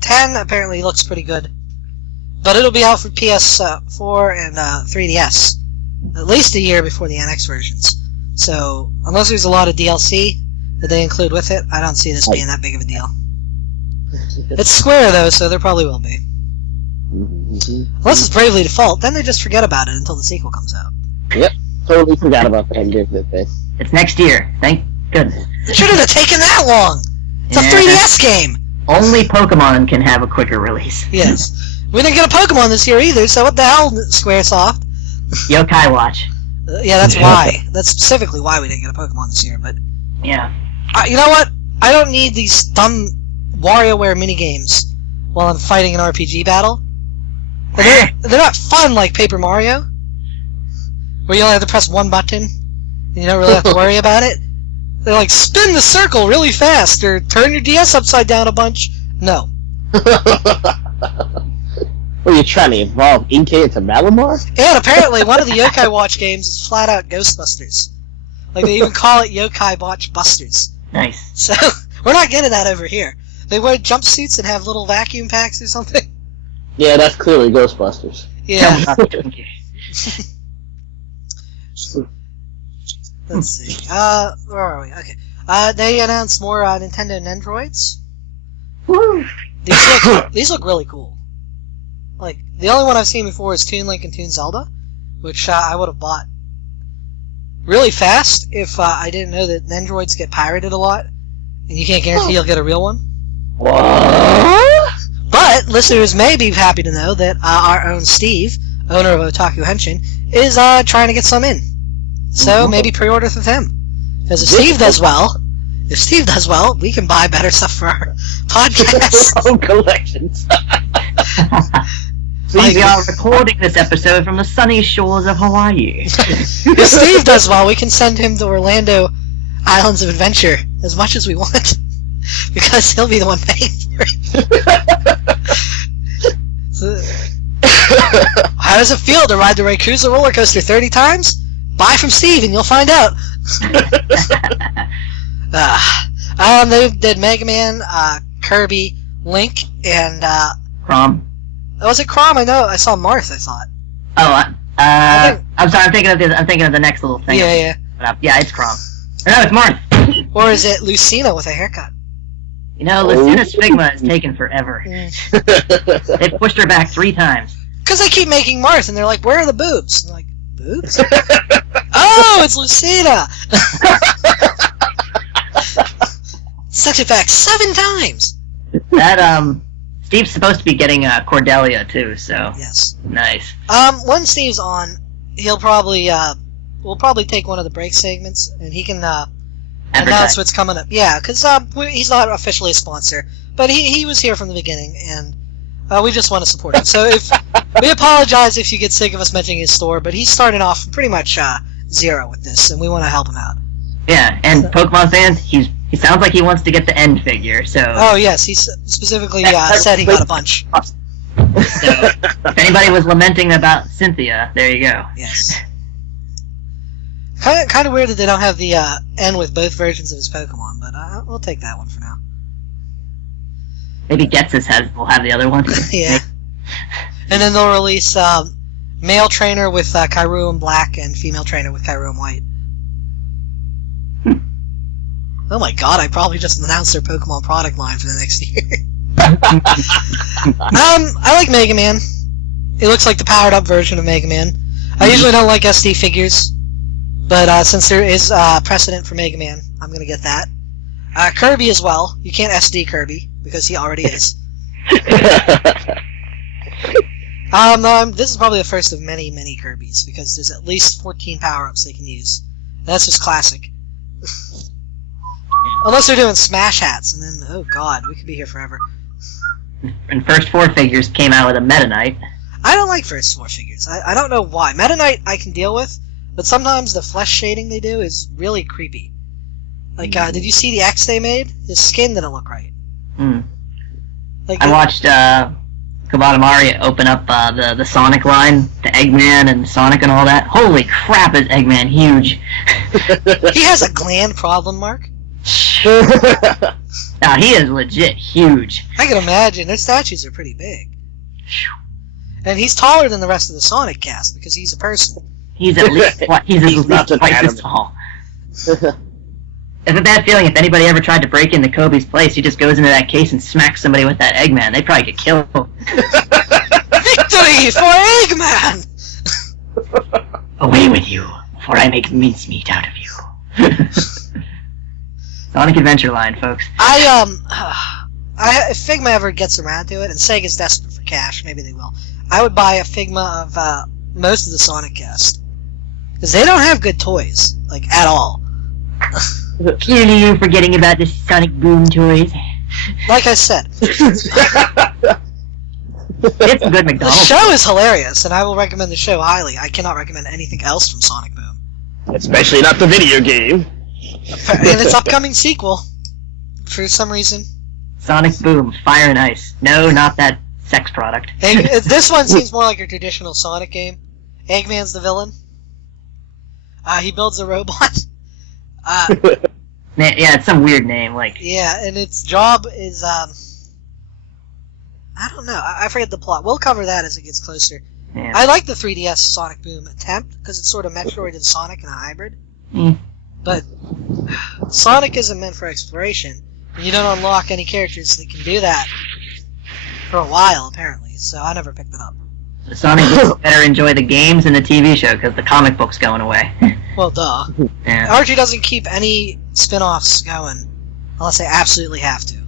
10 apparently looks pretty good, but it'll be out for PS4 and 3DS at least a year before the NX versions. So unless there's a lot of DLC that they include with it, I don't see this being that big of a deal. It's Square though, so there probably will be. Unless it's Bravely Default, then they just forget about it until the sequel comes out. Yep, totally forgot about that. It's next year, thank goodness. It shouldn't have taken that long! It's a 3DS game! Only Pokemon can have a quicker release. Yes. We didn't get a Pokemon this year either, so what the hell, Squaresoft? Yokai Watch. Yeah, that's why. That's specifically why we didn't get a Pokemon this year, but... Yeah. You know what? I don't need these dumb WarioWare minigames while I'm fighting an RPG battle. They're not fun like Paper Mario, where you only have to press one button, and you don't really have to worry about it. They're like, spin the circle really fast, or turn your DS upside down a bunch. No. Were you trying to evolve Inkay into Malamar? And apparently one of the Yokai Watch games is flat out Ghostbusters. Like, they even call it Yokai Watch Busters. Nice. So, we're not getting that over here. They wear jumpsuits and have little vacuum packs or something. Yeah, that's clearly Ghostbusters. Yeah. Let's see. Where are we? Okay. They announced more Nintendo Nendroids. Woo! These look really cool. Like, the only one I've seen before is Toon Link and Toon Zelda, which I would have bought really fast if I didn't know that Nendroids get pirated a lot, and you can't guarantee you'll get a real one. What? But listeners may be happy to know that our own Steve, owner of Otaku Henshin, is trying to get some in. So maybe pre-order with him. Because if Steve does well, we can buy better stuff for our podcast. Our own collections. We are recording this episode from the sunny shores of Hawaii. If Steve does well, we can send him to Orlando Islands of Adventure as much as we want. Because he'll be the one paying for it. So, how does it feel to ride the Raykusa roller coaster 30 times? Buy from Steve and you'll find out. They did Megaman, Kirby, Link, and Crom. Was it Crom? I know. I saw Marth. I thought. Oh, I'm sorry. I'm thinking of the next little thing. Yeah. Yeah, it's Crom. No, it's Marth. Or is it Lucina with a haircut? You know, Lucida's Figma has taken forever. They've pushed her back 3 times. Because I keep making Marth, and they're like, where are the boobs? And I'm like, boobs? Oh, it's Lucida! Such it back 7 times! That, Steve's supposed to be getting Cordelia, too, so... Yes. Nice. When Steve's on, he'll probably, we'll probably take one of the break segments, and he can, announce what's coming up. Yeah, because, he's not officially a sponsor, but he was here from the beginning, and, we just want to support him. So if, we apologize if you get sick of us mentioning his store, but he's starting off from pretty much, 0 with this, and we want to help him out. Yeah, and Pokemon fans, he sounds like he wants to get the end figure, so... Oh, yes, he specifically said he got a bunch. So, if anybody was lamenting about Cynthia, there you go. Yes. Kind of weird that they don't have the end with both versions of his Pokemon, but we'll take that one for now. Maybe Getsus will have the other one. Yeah. And then they'll release male trainer with K.Rool in black and female trainer with K.Rool in white. Oh my god, I probably just announced their Pokemon product line for the next year. I like Megaman. It looks like the powered-up version of Megaman. I usually don't like SD figures, but since there is precedent for Megaman, I'm gonna get that. Kirby as well. You can't SD Kirby, because he already is. This is probably the first of many, many Kirbys, because there's at least 14 power-ups they can use. And that's just classic. Unless they're doing Smash Hats, and then, oh god, we could be here forever. And first 4 figures came out with a Meta Knight. I don't like first 4 figures. I don't know why. Meta Knight I can deal with, but sometimes the flesh shading they do is really creepy. Like, did you see the X they made? His skin didn't look right. Like, I watched Kabatamari open up the Sonic line, the Eggman and Sonic and all that. Holy crap, is Eggman huge! He has a gland problem, Mark. Now, he is legit huge. I can imagine. Their statues are pretty big. And he's taller than the rest of the Sonic cast, because he's a person. He's at least, twice as tall. It's a bad feeling if anybody ever tried to break into Kobe's place, he just goes into that case and smacks somebody with that Eggman. They'd probably get killed. Victory for Eggman! Away with you, for I make mincemeat out of you. Sonic Adventure line, folks. If Figma ever gets around to it, and Sega's desperate for cash, maybe they will, I would buy a Figma of most of the Sonic cast. Because they don't have good toys, like, at all. Clearly you're forgetting about the Sonic Boom toys. Like I said. It's a good McDonald's. The show is hilarious, and I will recommend the show highly. I cannot recommend anything else from Sonic Boom. Especially not the video game. And its upcoming sequel, for some reason. Sonic Boom, Fire and Ice. No, not that sex product. This one seems more like a traditional Sonic game. Eggman's the villain. He builds a robot. Yeah, it's some weird name, like... Yeah, and its job is, I don't know. I forget the plot. We'll cover that as it gets closer. Yeah. I like the 3DS Sonic Boom attempt, because it's sort of Metroid and Sonic in a hybrid. But Sonic isn't meant for exploration, and you don't unlock any characters that can do that for a while, apparently, so I never picked it up. Sonic better enjoy the games and the TV show, because the comic book's going away. Well, duh. Yeah. Archie doesn't keep any spin-offs going, unless they absolutely have to.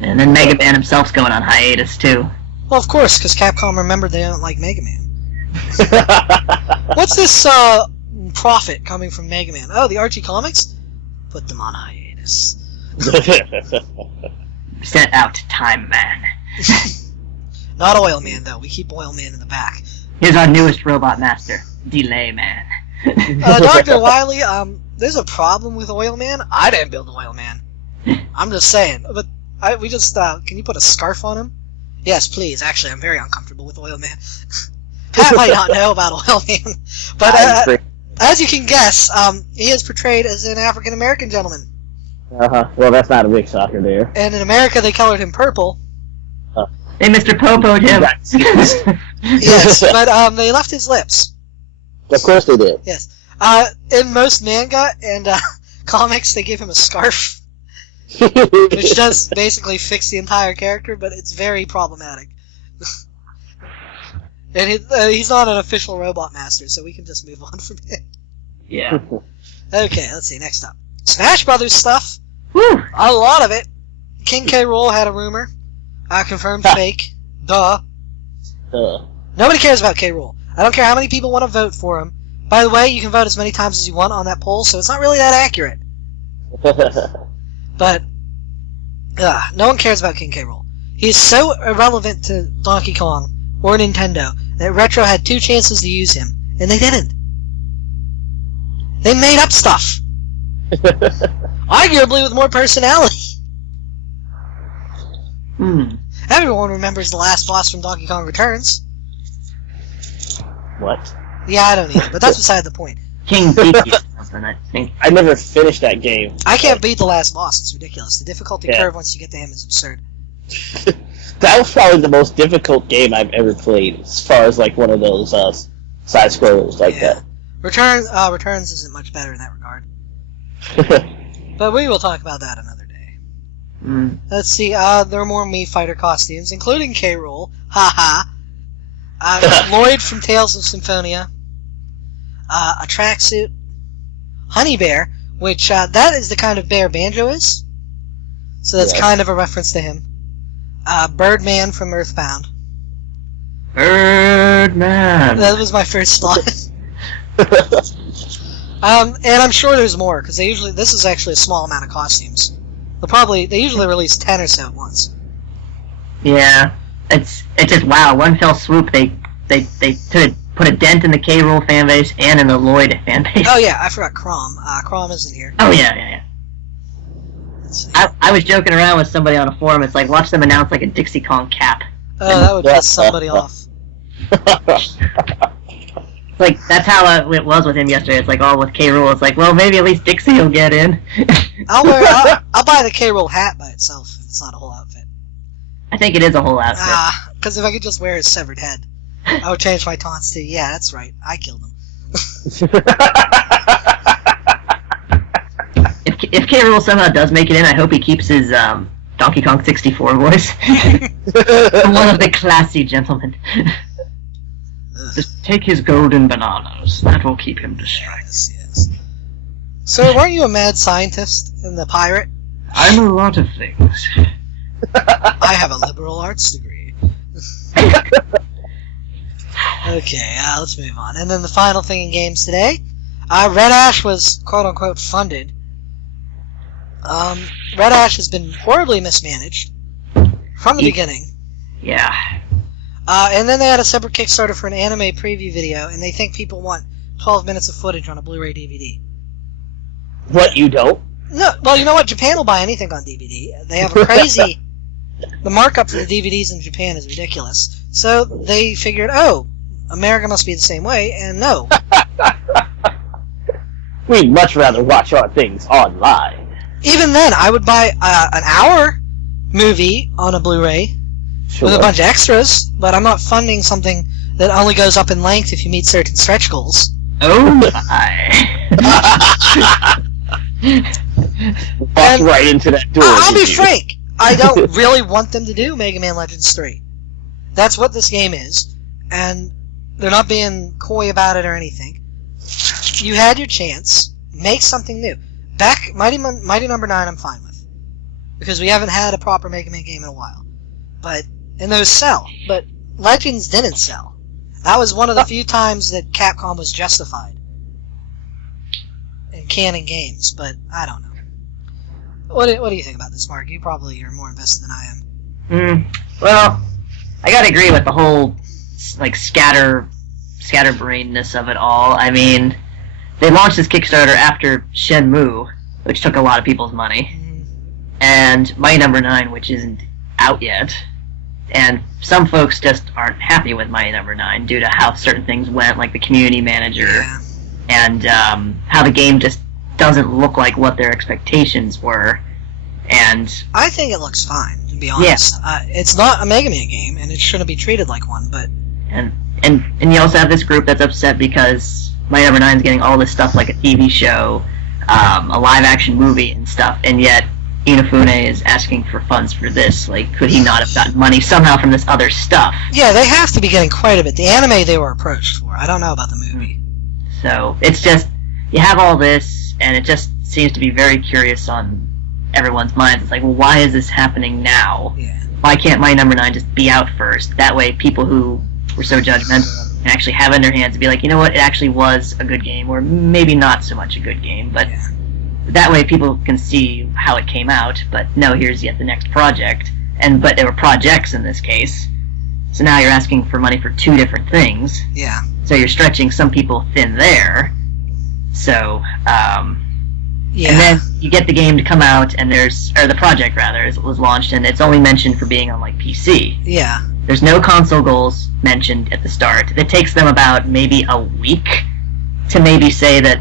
And then Mega Man himself's going on hiatus, too. Well, of course, because Capcom remembered they don't like Mega Man. What's this, profit coming from Mega Man? Oh, the Archie comics? Put them on hiatus. Set out Time Man. Not Oil Man, though. We keep Oil Man in the back. Here's our newest robot master, Delay Man. Dr. Wily, there's a problem with Oil Man. I didn't build Oil Man. I'm just saying. But we just, can you put a scarf on him? Yes, please. Actually, I'm very uncomfortable with Oil Man. Pat might not know about Oil Man. But, as you can guess, he is portrayed as an African-American gentleman. Well, that's not a big shocker there. And in America, they colored him purple. They Mr. Popo'd him. Yes, but they left his lips. Of course they did. Yes. In most manga and comics, they give him a scarf. which does basically fix the entire character, but it's very problematic. And he's not an official robot master, so we can just move on from him. Yeah. Okay, let's see, next up. Smash Brothers stuff. Woo! A lot of it. King K.Rool had a rumor. Confirmed fake. Duh. Nobody cares about K.Rool. I don't care how many people want to vote for him. By the way, you can vote as many times as you want on that poll, so it's not really that accurate. But, no one cares about King K.Rool. He is so irrelevant to Donkey Kong or Nintendo that Retro had 2 chances to use him, and they didn't. They made up stuff. Arguably with more personality. Everyone remembers the last boss from Donkey Kong Returns. What? Yeah, I don't either, but that's beside the point. King Tiki or something, I think. I never finished that game. I can't beat the last boss, it's ridiculous. The difficulty Yeah. curve once you get to him is absurd. That was probably the most difficult game I've ever played, as far as like one of those side scrollers like that. Returns isn't much better in that regard. But we will talk about that another day. Let's see, there are more Mii Fighter costumes, including K.Rool. Haha. Lloyd from Tales of Symphonia. A tracksuit. Honeybear, which, that is the kind of bear Banjo is. So that's kind of a reference to him. Birdman from Earthbound. Birdman! That was my first thought. And I'm sure there's more, because this is actually a small amount of costumes. They usually release 10 or so at once. Yeah. It's just, wow, one fell swoop, they put a dent in the K.Rool fanbase and in the Lloyd fanbase. Oh yeah, I forgot Crom. Crom isn't here. Oh yeah. I was joking around with somebody on a forum, it's like, watch them announce like a Dixie Kong cap. Oh, that would piss somebody off. Like, that's how it was with him yesterday. It's like, with K.Rool, it's like, well, maybe at least Dixie will get in. I'll buy the K.Rool hat by itself if it's not a whole outfit. I think it is a whole outfit. Because if I could just wear his severed head, I would change my taunts to, yeah, that's right, I killed him. If K.Rool somehow does make it in, I hope he keeps his Donkey Kong 64 voice. One of the classy gentlemen. Just take his golden bananas. That will keep him distracted. Yes. So, weren't you a mad scientist in The Pirate? I'm a lot of things. I have a liberal arts degree. Okay, let's move on. And then the final thing in games today. Red Ash was quote-unquote funded. Red Ash has been horribly mismanaged from the beginning. Yeah. And then they had a separate Kickstarter for an anime preview video, and they think people want 12 minutes of footage on a Blu-ray DVD. What, you don't? No, well, you know what? Japan will buy anything on DVD. They have a crazy... The markup for the DVDs in Japan is ridiculous. So they figured, America must be the same way, and no. We'd much rather watch our things online. Even then, I would buy an hour movie on a Blu-ray with a bunch of extras, but I'm not funding something that only goes up in length if you meet certain stretch goals. Oh my. Walk right into that door. I'll be frank. I don't really want them to do Mega Man Legends 3. That's what this game is, and they're not being coy about it or anything. You had your chance. Make something new. Mighty Number 9 I'm fine with, because we haven't had a proper Mega Man game in a while. And those sell. But Legends didn't sell. That was one of the few times that Capcom was justified in canning games, but I don't know. What do you think about this, Mark? You probably are more invested than I am. Well, I gotta agree with the whole, like, scatterbrainness of it all. I mean, they launched this Kickstarter after Shenmue, which took a lot of people's money, and Mighty Number 9, which isn't out yet. And some folks just aren't happy with Mighty Number 9 due to how certain things went, like the community manager, and how the game just doesn't look like what their expectations were. And I think it looks fine, to be honest. Yeah. It's not a Mega Man game, and it shouldn't be treated like one, but... And you also have this group that's upset because Mighty Number 9 is getting all this stuff like a TV show, a live-action movie and stuff, and yet Inafune is asking for funds for this. Like, could he not have gotten money somehow from this other stuff? Yeah, they have to be getting quite a bit. The anime they were approached for. I don't know about the movie. So, it's just, you have all this, and it just seems to be very curious on everyone's minds. It's like, well, why is this happening now? Yeah. Why can't my number 9 just be out first? That way, people who were so judgmental can actually have it in their hands and be like, you know what, it actually was a good game, or maybe not so much a good game, but that way people can see how it came out. But no, here's yet the next project, but there were projects in this case, so now you're asking for money for 2 different things. Yeah. So you're stretching some people thin there. So, yeah. And then you get the game to come out, and the project rather, was launched, and it's only mentioned for being on like PC. Yeah. There's no console goals mentioned at the start. It takes them about maybe a week to maybe say that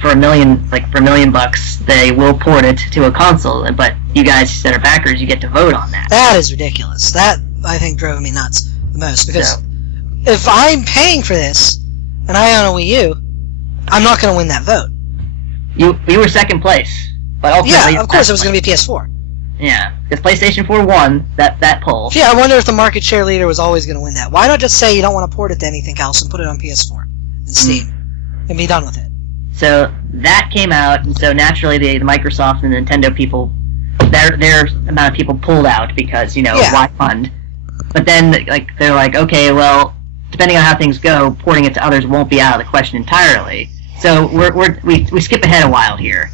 for $1 million bucks, they will port it to a console. But you guys that are backers, you get to vote on that. That is ridiculous. That, I think, drove me nuts the most. Because if I'm paying for this, and I own a Wii U, I'm not going to win that vote. You were second place. But ultimately, yeah, of course it was going to be PS4. Yeah, because PlayStation 4 won that poll. Yeah, I wonder if the market share leader was always going to win that. Why not just say you don't want to port it to anything else and put it on PS4 and Steam and be done with it? So that came out, and so naturally the Microsoft and the Nintendo people, their amount of people pulled out because, why fund? But then they're like, okay, well, depending on how things go, porting it to others won't be out of the question entirely. So we skip ahead a while here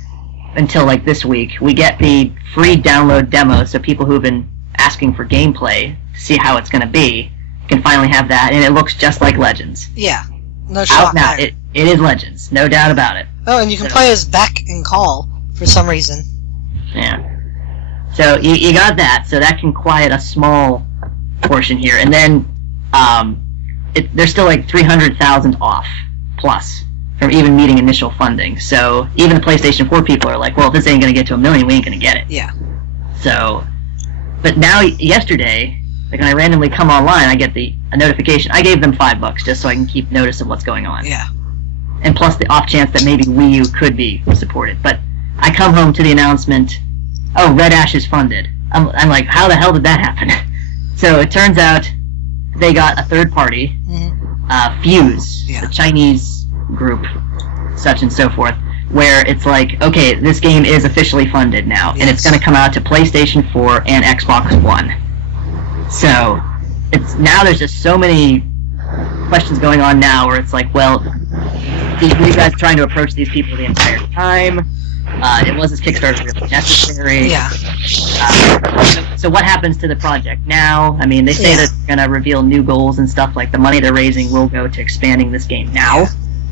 until like this week. We get the free download demo, so people who've been asking for gameplay to see how it's going to be can finally have that, and it looks just like Legends. Yeah, no shock. Out now, it is Legends, no doubt about it. Oh, and you can play as Beck and Call for some reason. Yeah. So you got that, so that can quiet a small portion here, and then they're still like 300,000 off plus from even meeting initial funding. So even the PlayStation 4 people are like, well, if this ain't going to get to $1 million, we ain't going to get it. Yeah. So, but now, yesterday, like when I randomly come online, I get a notification. I gave them $5 just so I can keep notice of what's going on. Yeah. And plus the off chance that maybe Wii U could be supported. But I come home to the announcement, oh, Red Ash is funded. I'm like, how the hell did that happen? So it turns out they got a third party, Fuse, the Chinese group, such and so forth, where it's like, okay, this game is officially funded now, and it's going to come out to PlayStation 4 and Xbox One. So now there's just so many questions going on now where it's like, well, were you guys trying to approach these people the entire time? Was this Kickstarter really necessary? Yeah. So what happens to the project now? I mean, they say that they're going to reveal new goals and stuff, like the money they're raising will go to expanding this game now.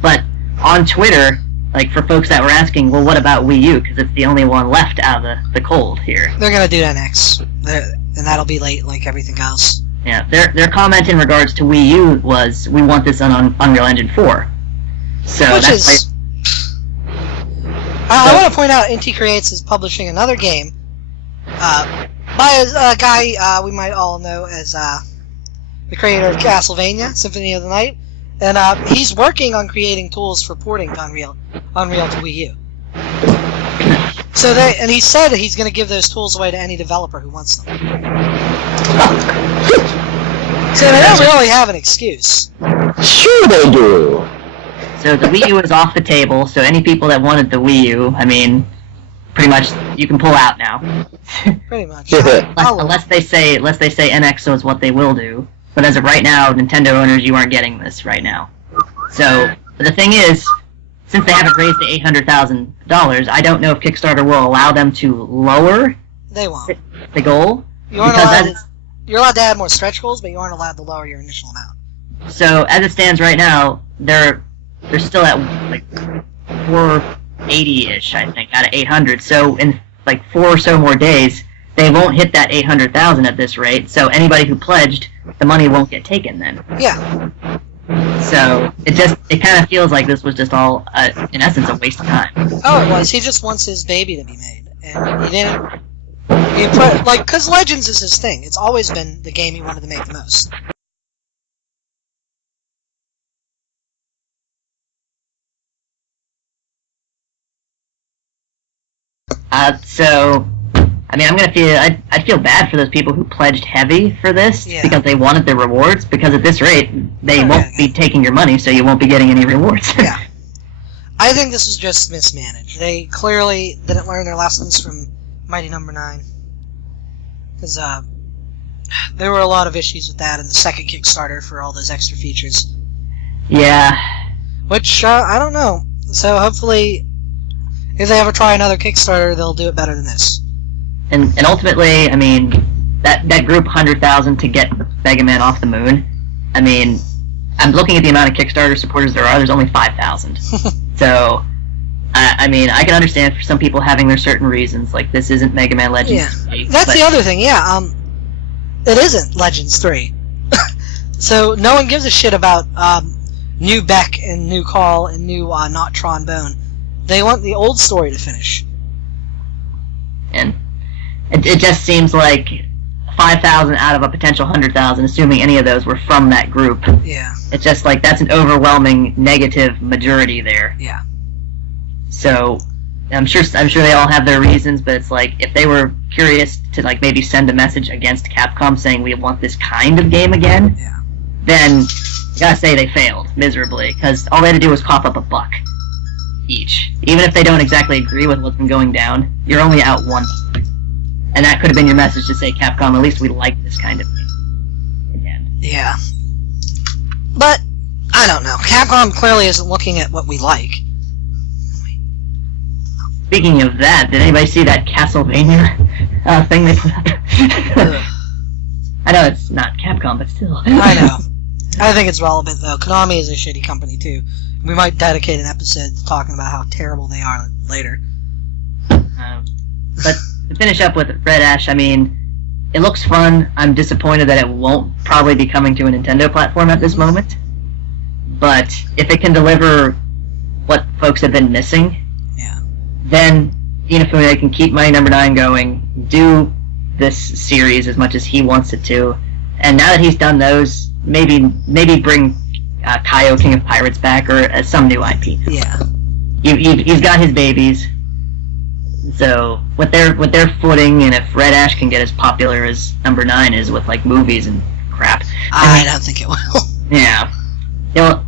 But on Twitter, like for folks that were asking, well, what about Wii U? Because it's the only one left out of the cold here. They're going to do NX, and that'll be late like everything else. Yeah, their comment in regards to Wii U was, we want this on Unreal Engine 4. So Which that's is... I want to point out, Inti Creates is publishing another game by a guy we might all know as the creator of Castlevania, Symphony of the Night, and he's working on creating tools for porting to Unreal to Wii U. So he said that he's going to give those tools away to any developer who wants them. So they don't really have an excuse. Sure they do. So the Wii U is off the table, so any people that wanted the Wii U, I mean, pretty much you can pull out now. Pretty much. Unless they say NX is what they will do. But as of right now, Nintendo owners, you aren't getting this right now. So the thing is, since they haven't raised the $800,000, I don't know if Kickstarter will allow them to lower they won't. The goal. You're allowed to add more stretch goals, but you aren't allowed to lower your initial amount. So as it stands right now, they're still at like 480-ish, I think, out of 800. So in like 4 or so more days, they won't hit that 800,000 at this rate. So anybody who pledged, the money won't get taken then. Yeah. So it kind of feels like this was just all, in essence, a waste of time. Oh, it was. He just wants his baby to be made, and he didn't. Because Legends is his thing. It's always been the game he wanted to make the most. So I mean, I'd feel bad for those people who pledged heavy for this because they wanted the rewards, because at this rate, they won't be taking your money, so you won't be getting any rewards. Yeah. I think this was just mismanaged. They clearly didn't learn their lessons from Mighty Number 9. Because, there were a lot of issues with that in the second Kickstarter for all those extra features. Yeah. Which, I don't know. So hopefully, if they ever try another Kickstarter, they'll do it better than this. And ultimately, I mean, that group 100,000 to get Megaman off the moon, I mean, I'm looking at the amount of Kickstarter supporters there are, there's only 5,000. So, I mean, I can understand for some people having their certain reasons, like this isn't Mega Man Legends 3. That's the other thing, it isn't Legends 3. So, no one gives a shit about, new Beck and new Call and new, not Trombone. They want the old story to finish. And it just seems like 5,000 out of a potential 100,000, assuming any of those were from that group. Yeah. It's just like, that's an overwhelming negative majority there. Yeah. So, I'm sure they all have their reasons, but it's like, if they were curious to like maybe send a message against Capcom saying we want this kind of game again, then you gotta say they failed miserably, because all they had to do was pop up $1 each. Even if they don't exactly agree with what's been going down, you're only out $1. And that could have been your message to say, Capcom, at least we like this kind of game again. Yeah. But, I don't know. Capcom clearly isn't looking at what we like. Speaking of that, did anybody see that Castlevania thing they put up? I know it's not Capcom, but still. I know. I think it's relevant, though. Konami is a shitty company, too. We might dedicate an episode to talking about how terrible they are later. But to finish up with Red Ash, I mean, it looks fun. I'm disappointed that it won't probably be coming to a Nintendo platform at this moment. But if it can deliver what folks have been missing, then Inafune can keep Mighty Number 9 going, do this series as much as he wants it to, and now that he's done those, maybe bring Kaio, King of Pirates back, or some new IP. Yeah. He's got his babies. So with their footing, and if Red Ash can get as popular as Number 9 is with like movies and crap, I don't think it will. Yeah, he'll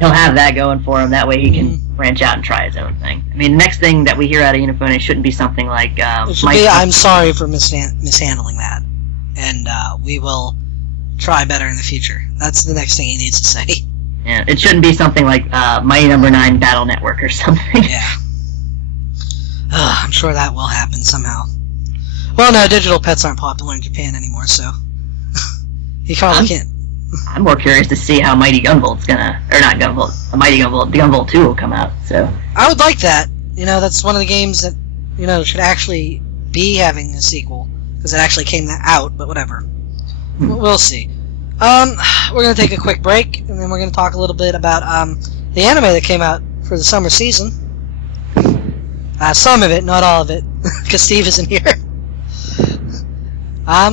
have that going for him. That way he can branch out and try his own thing. I mean, the next thing that we hear out of Inafune shouldn't be something like it should be, I'm sorry for mishandling that, and we will try better in the future. That's the next thing he needs to say. Yeah, it shouldn't be something like Mighty Number 9 Battle Network or something. Yeah. I'm sure that will happen somehow. Well, no, digital pets aren't popular in Japan anymore, so he probably can't. I'm more curious to see how Mighty Gunvolt's gonna, or not Gunvolt, Mighty Gunvolt, the Gunvolt 2 will come out, so. I would like that. You know, that's one of the games that, you know, should actually be having a sequel, because it actually came out, but whatever. We'll see. We're gonna take a quick break, and then we're gonna talk a little bit about, the anime that came out for the summer season. Some of it, not all of it, because Steve isn't here.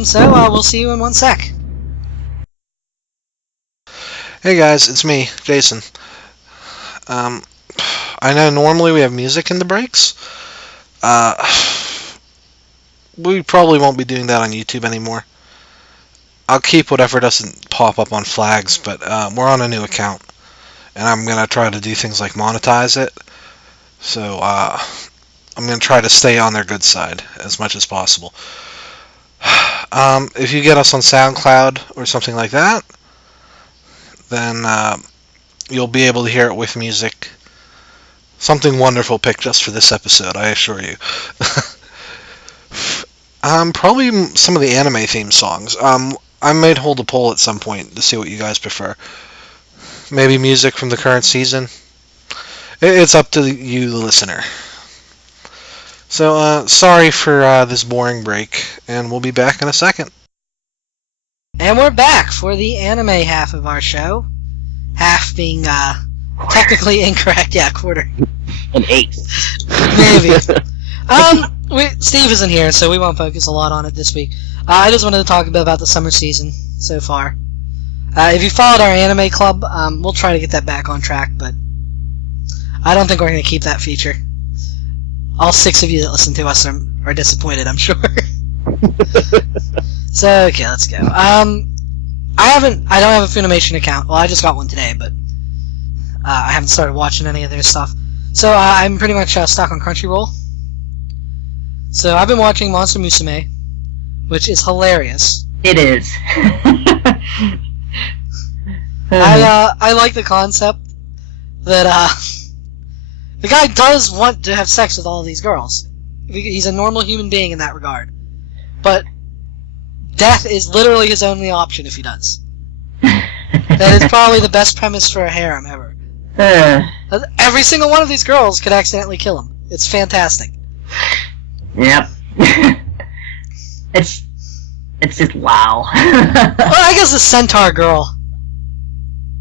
So, we'll see you in 1 sec. Hey guys, it's me, Jason. I know normally we have music in the breaks. We probably won't be doing that on YouTube anymore. I'll keep whatever doesn't pop up on flags, but we're on a new account, and I'm going to try to do things like monetize it. So I'm going to try to stay on their good side as much as possible. If you get us on SoundCloud or something like that, then you'll be able to hear it with music. Something wonderful picked just for this episode, I assure you. Probably some of the anime theme songs. I might hold a poll at some point to see what you guys prefer. Maybe music from the current season. It's up to you, the listener. So, sorry for this boring break, and we'll be back in a second. And we're back for the anime half of our show. Half being, technically incorrect. Yeah, quarter. An eighth. Maybe. Steve isn't here, so we won't focus a lot on it this week. I just wanted to talk a bit about the summer season so far. If you followed our anime club, we'll try to get that back on track, but I don't think we're going to keep that feature. All 6 of you that listen to us are are disappointed, I'm sure. So, okay, let's go. I don't have a Funimation account. Well, I just got one today, but I haven't started watching any of their stuff. So, I'm pretty much stuck on Crunchyroll. So, I've been watching Monster Musume, which is hilarious. It is. I like the concept that the guy does want to have sex with all of these girls. He's a normal human being in that regard. But death is literally his only option if he does. That is probably the best premise for a harem ever. Every single one of these girls could accidentally kill him. It's fantastic. Yep. It's just wow. Well, I guess the centaur girl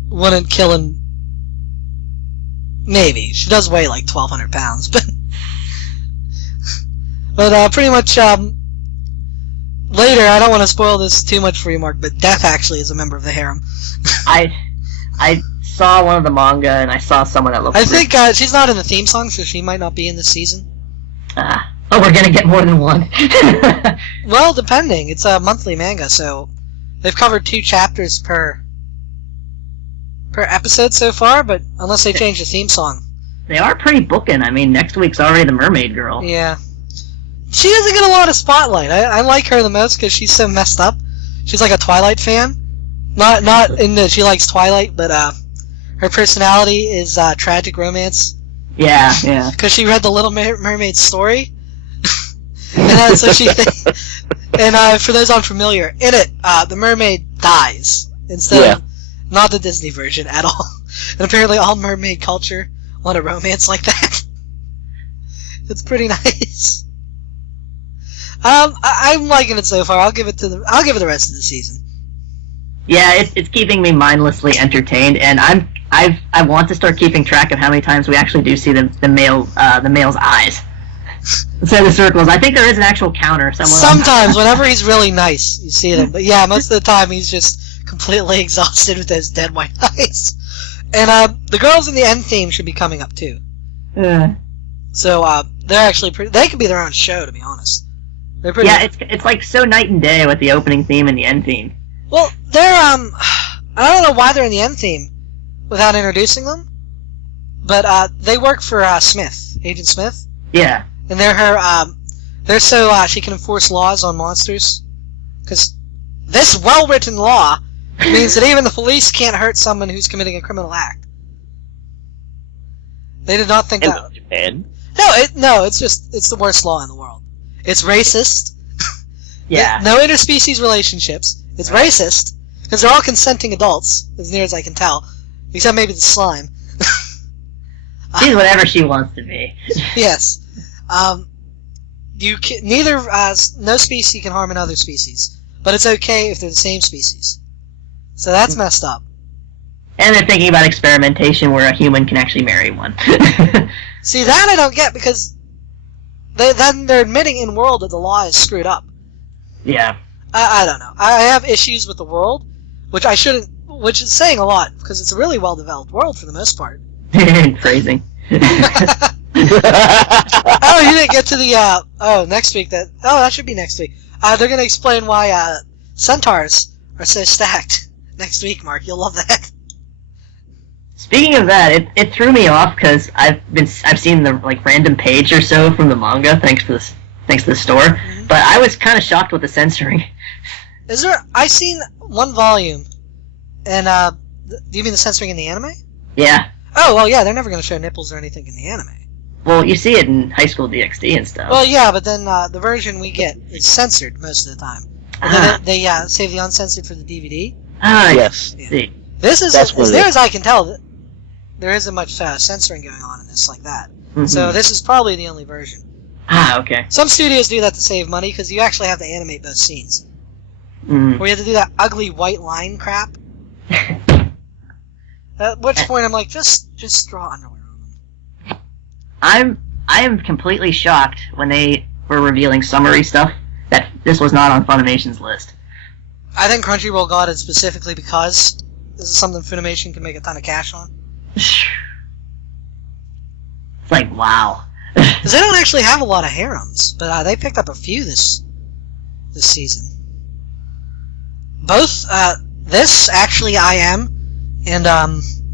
wouldn't kill him. Maybe. She does weigh like 1,200 pounds, but pretty much later, I don't want to spoil this too much for you, Mark, but Death actually is a member of the harem. I saw one of the manga, and I saw someone that looked... I think she's not in the theme song, so she might not be in this season. Oh, we're gonna get more than one. Well, depending. It's a monthly manga, so they've covered 2 chapters per episode so far, but unless they change the theme song. They are pretty booking. I mean, next week's already the Mermaid Girl. Yeah. She doesn't get a lot of spotlight. I like her the most because she's so messed up. She's like a Twilight fan. Not in that she likes Twilight, but her personality is tragic romance. Yeah, yeah. Because she read the Little Mermaid story. And so she... and for those unfamiliar, in it, the mermaid dies instead of... Not the Disney version at all. And apparently all mermaid culture want a romance like that. It's pretty nice. I'm liking it so far. I'll give it the rest of the season. Yeah, it's keeping me mindlessly entertained, and I want to start keeping track of how many times we actually do see the male's eyes. Instead of the circles, I think there is an actual counter somewhere. Sometimes, whenever he's really nice, you see them. But yeah, most of the time he's just completely exhausted with those dead white eyes. And the girls in the end theme should be coming up too. So they're actually pretty. They could be their own show, to be honest. They're pretty. Yeah, it's like so night and day with the opening theme and the end theme. Well, they're I don't know why they're in the end theme without introducing them, but they work for Smith, Agent Smith. Yeah. And they're her. They're so she can enforce laws on monsters, because this well-written law means that even the police can't hurt someone who's committing a criminal act. They did not think that. Japan? No, it's the worst law in the world. It's racist. Yeah. No interspecies relationships. It's racist because they're all consenting adults, as near as I can tell, except maybe the slime. She's whatever she wants to be. Yes. No species can harm another species, but it's okay if they're the same species. So that's messed up. And they're thinking about experimentation where a human can actually marry one. See, that I don't get, because they're admitting in world that the law is screwed up. Yeah. I don't know. I have issues with the world, which is saying a lot, because it's a really well-developed world for the most part. Phrasing. Oh, you didn't get to the, next week. That should be next week. They're going to explain why centaurs are so stacked next week, Mark. You'll love that. Speaking of that, it threw me off because I've seen the random page or so from the manga thanks to the store, mm-hmm. But I was kind of shocked with the censoring. Is there? I seen one volume, and do you mean the censoring in the anime? Yeah. Oh well, yeah. They're never going to show nipples or anything in the anime. Well, you see it in High School DxD and stuff. Well, yeah, but then the version we get is censored most of the time. And then they save the uncensored for the DVD. Yes. Yeah. See. This is, as near as I can tell, there isn't much censoring going on in this like that. Mm-hmm. So this is probably the only version. Okay. Some studios do that to save money, because you actually have to animate both scenes. Mm. Where you have to do that ugly white line crap. At which point I'm like, just draw underwear on them. I am completely shocked when they were revealing summary stuff that this was not on Funimation's list. I think Crunchyroll got it specifically because this is something Funimation can make a ton of cash on. It's like, wow. Because they don't actually have a lot of harems, but they picked up a few this season. Both, this, actually, I am, and,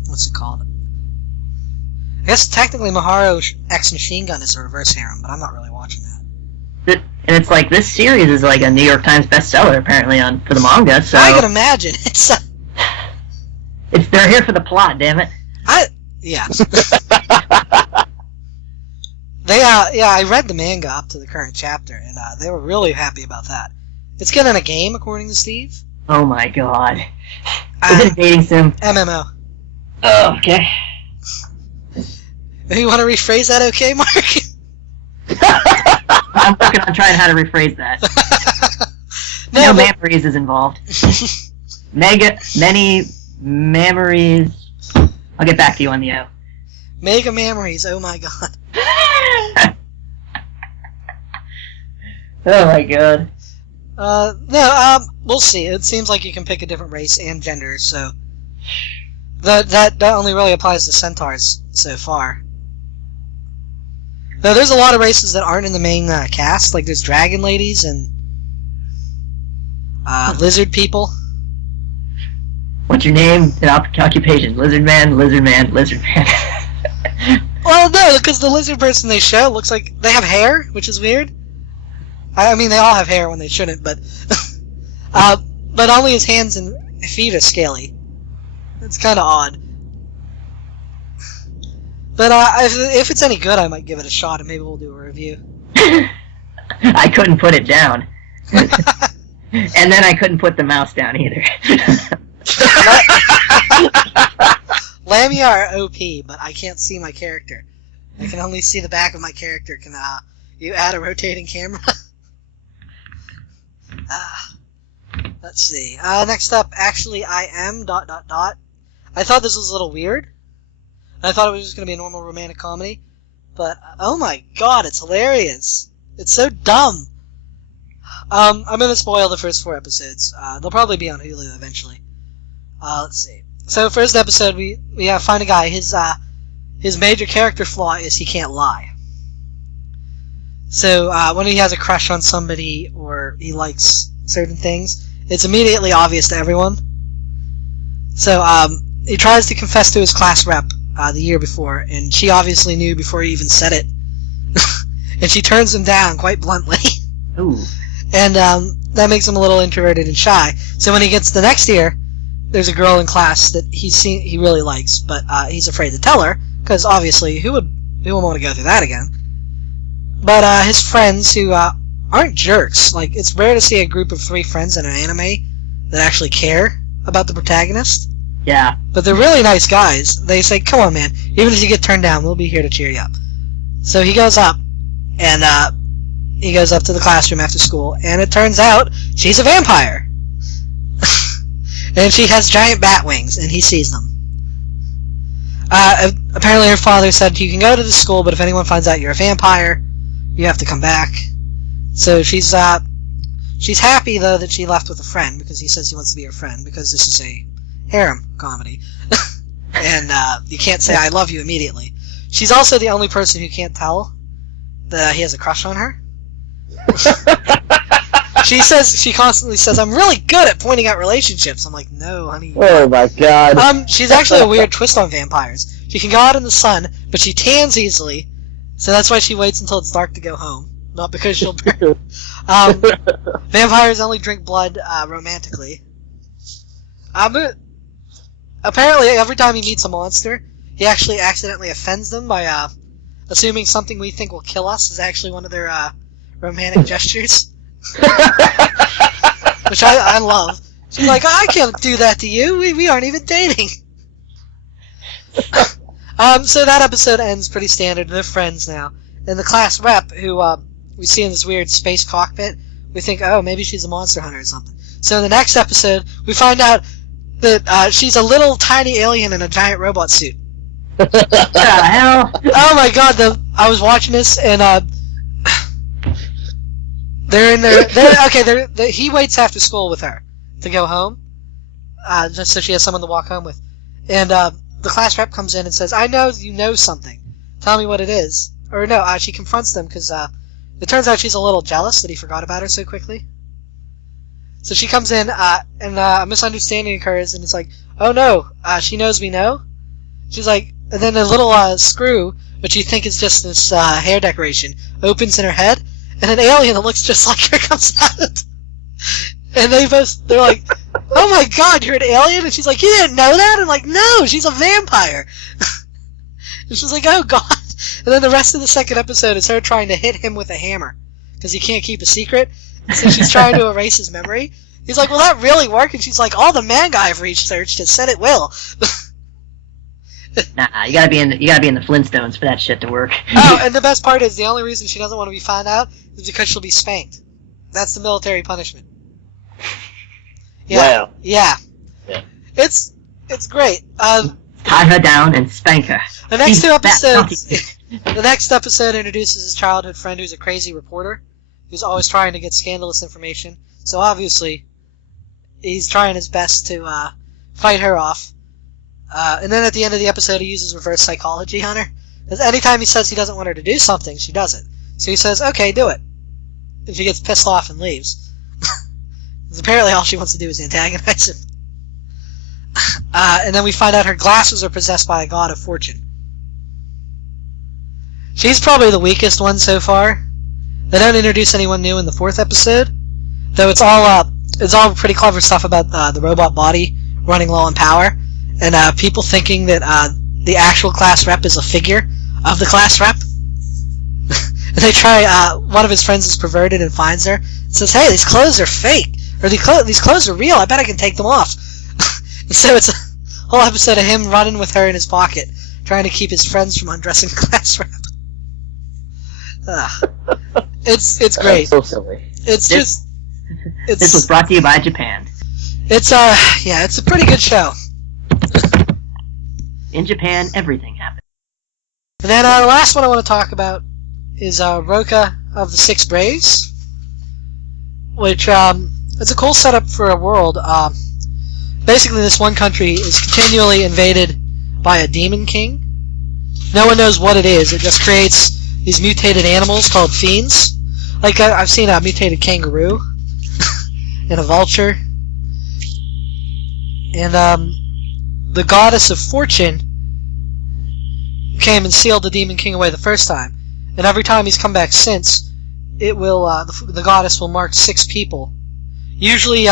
what's it called? I guess technically Maharu X Machine Gun is a reverse harem, but I'm not really watching that. And it's like, this series is like a New York Times bestseller, apparently, for the manga, so... I can imagine. They're here for the plot, damn it. Yeah. I read the manga up to the current chapter, and they were really happy about that. It's getting a game, according to Steve. Oh my god. Is it a dating sim? MMO. Oh, okay. You want to rephrase that, okay, Mark? I'm working on trying how to rephrase that. No memories is involved. Many memories. I'll get back to you on the O. Mega memories, oh my god. Oh my god. We'll see. It seems like you can pick a different race and gender, so... That only really applies to centaurs so far. Though there's a lot of races that aren't in the main cast, like there's dragon ladies and lizard people. What's your name and occupation? Lizard man, lizard man, lizard man. Well, no, because the lizard person they show looks like they have hair, which is weird. I mean, they all have hair when they shouldn't, but but only his hands and feet are scaly. It's kind of odd. But if it's any good, I might give it a shot, and maybe we'll do a review. I couldn't put it down. And then I couldn't put the mouse down either. Lamia are OP, but I can't see my character. I can only see the back of my character. Can you add a rotating camera? Let's see. Next up, actually, I am ... I thought this was a little weird. I thought it was just going to be a normal romantic comedy. But, oh my god, it's hilarious. It's so dumb. I'm going to spoil the first 4 episodes. They'll probably be on Hulu eventually. Let's see. So, first episode, we find a guy. His major character flaw is he can't lie. So, when he has a crush on somebody or he likes certain things, it's immediately obvious to everyone. So, he tries to confess to his class rep the year before, and she obviously knew before he even said it. And she turns him down quite bluntly. Ooh. And that makes him a little introverted and shy. So when he gets the next year, there's a girl in class that he really likes, but he's afraid to tell her, because obviously who would want to go through that again? But his friends, who aren't jerks, like it's rare to see a group of 3 friends in an anime that actually care about the protagonist. Yeah. But they're really nice guys. They say, come on, man. Even if you get turned down, we'll be here to cheer you up. So he goes up, and he goes up to the classroom after school, and it turns out she's a vampire. And she has giant bat wings, and he sees them. Apparently her father said, you can go to the school, but if anyone finds out you're a vampire, you have to come back. So she's happy, though, that she left with a friend, because he says he wants to be her friend, because this is a harem comedy. And you can't say I love you immediately. She's also the only person who can't tell that he has a crush on her. She constantly says, I'm really good at pointing out relationships. I'm like, no, honey. Oh my god. She's actually a weird twist on vampires. She can go out in the sun, but she tans easily, so that's why she waits until it's dark to go home. Not because she'll burn. Vampires only drink blood romantically. Apparently, every time he meets a monster, he actually accidentally offends them by assuming something we think will kill us is actually one of their romantic gestures. Which I love. She's like, I can't do that to you. We aren't even dating. So that episode ends pretty standard. They're friends now. And the class rep, who we see in this weird space cockpit, we think, oh, maybe she's a monster hunter or something. So in the next episode, we find out that she's a little tiny alien in a giant robot suit. What the hell? Oh my god, I was watching this, and they're in there. He waits after school with her to go home, just so she has someone to walk home with. And the class rep comes in and says, I know you know something. Tell me what it is. or no, she confronts them because it turns out she's a little jealous that he forgot about her so quickly. So she comes in, and a misunderstanding occurs, and it's like, oh no, she knows we know. She's like, and then a little screw, which you think is just this hair decoration, opens in her head, and an alien that looks just like her comes out. And they're like, oh my god, you're an alien? And she's like, you didn't know that? I'm like, no, she's a vampire. And she's like, oh god. And then the rest of the second episode is her trying to hit him with a hammer, because he can't keep a secret. So she's trying to erase his memory. He's like, will that really work? And she's like, all the manga I've researched has said it will. Nah, you gotta be in the Flintstones for that shit to work. Oh, and the best part is the only reason she doesn't want to be found out is because she'll be spanked. That's the military punishment. Yeah. Wow. Yeah. It's great. Tie her down and spank her. The next two episodes. The next episode introduces his childhood friend who's a crazy reporter who's always trying to get scandalous information. So obviously, he's trying his best to fight her off. And then at the end of the episode, he uses reverse psychology on her. Because anytime he says he doesn't want her to do something, she does it. So he says, okay, do it. And she gets pissed off and leaves. Because apparently all she wants to do is antagonize him. And then we find out her glasses are possessed by a god of fortune. She's probably the weakest one so far. They don't introduce anyone new in the fourth episode. Though it's all pretty clever stuff about the robot body running low on power. And people thinking that the actual class rep is a figure of the class rep. And they try, one of his friends is perverted and finds her. And says, hey, these clothes are fake. Or these clothes are real. I bet I can take them off. And so it's a whole episode of him running with her in his pocket, trying to keep his friends from undressing the class rep. It's great. So silly. This was brought to you by Japan. It's a pretty good show. In Japan, everything happens. And then the last one I want to talk about is Rokka of the Six Braves, which it's a cool setup for a world. Basically, this one country is continually invaded by a demon king. No one knows what it is. It just creates these mutated animals called fiends. Like I've seen a mutated kangaroo and a vulture. And the goddess of fortune came and sealed the demon king away the first time. And every time he's come back since, it will the goddess will mark 6 people. Usually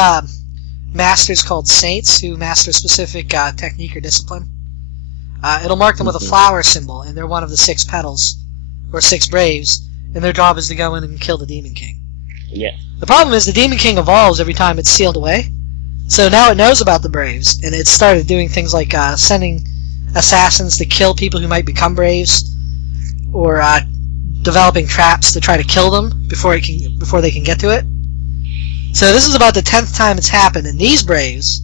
masters called saints who master specific technique or discipline. It'll mark them with a flower symbol, and they're one of the 6 petals, or 6 braves, and their job is to go in and kill the demon king. Yeah. The problem is the demon king evolves every time it's sealed away. So now it knows about the braves, and it started doing things like sending assassins to kill people who might become braves, or developing traps to try to kill them before they can get to it. So this is about the 10th time it's happened, and these braves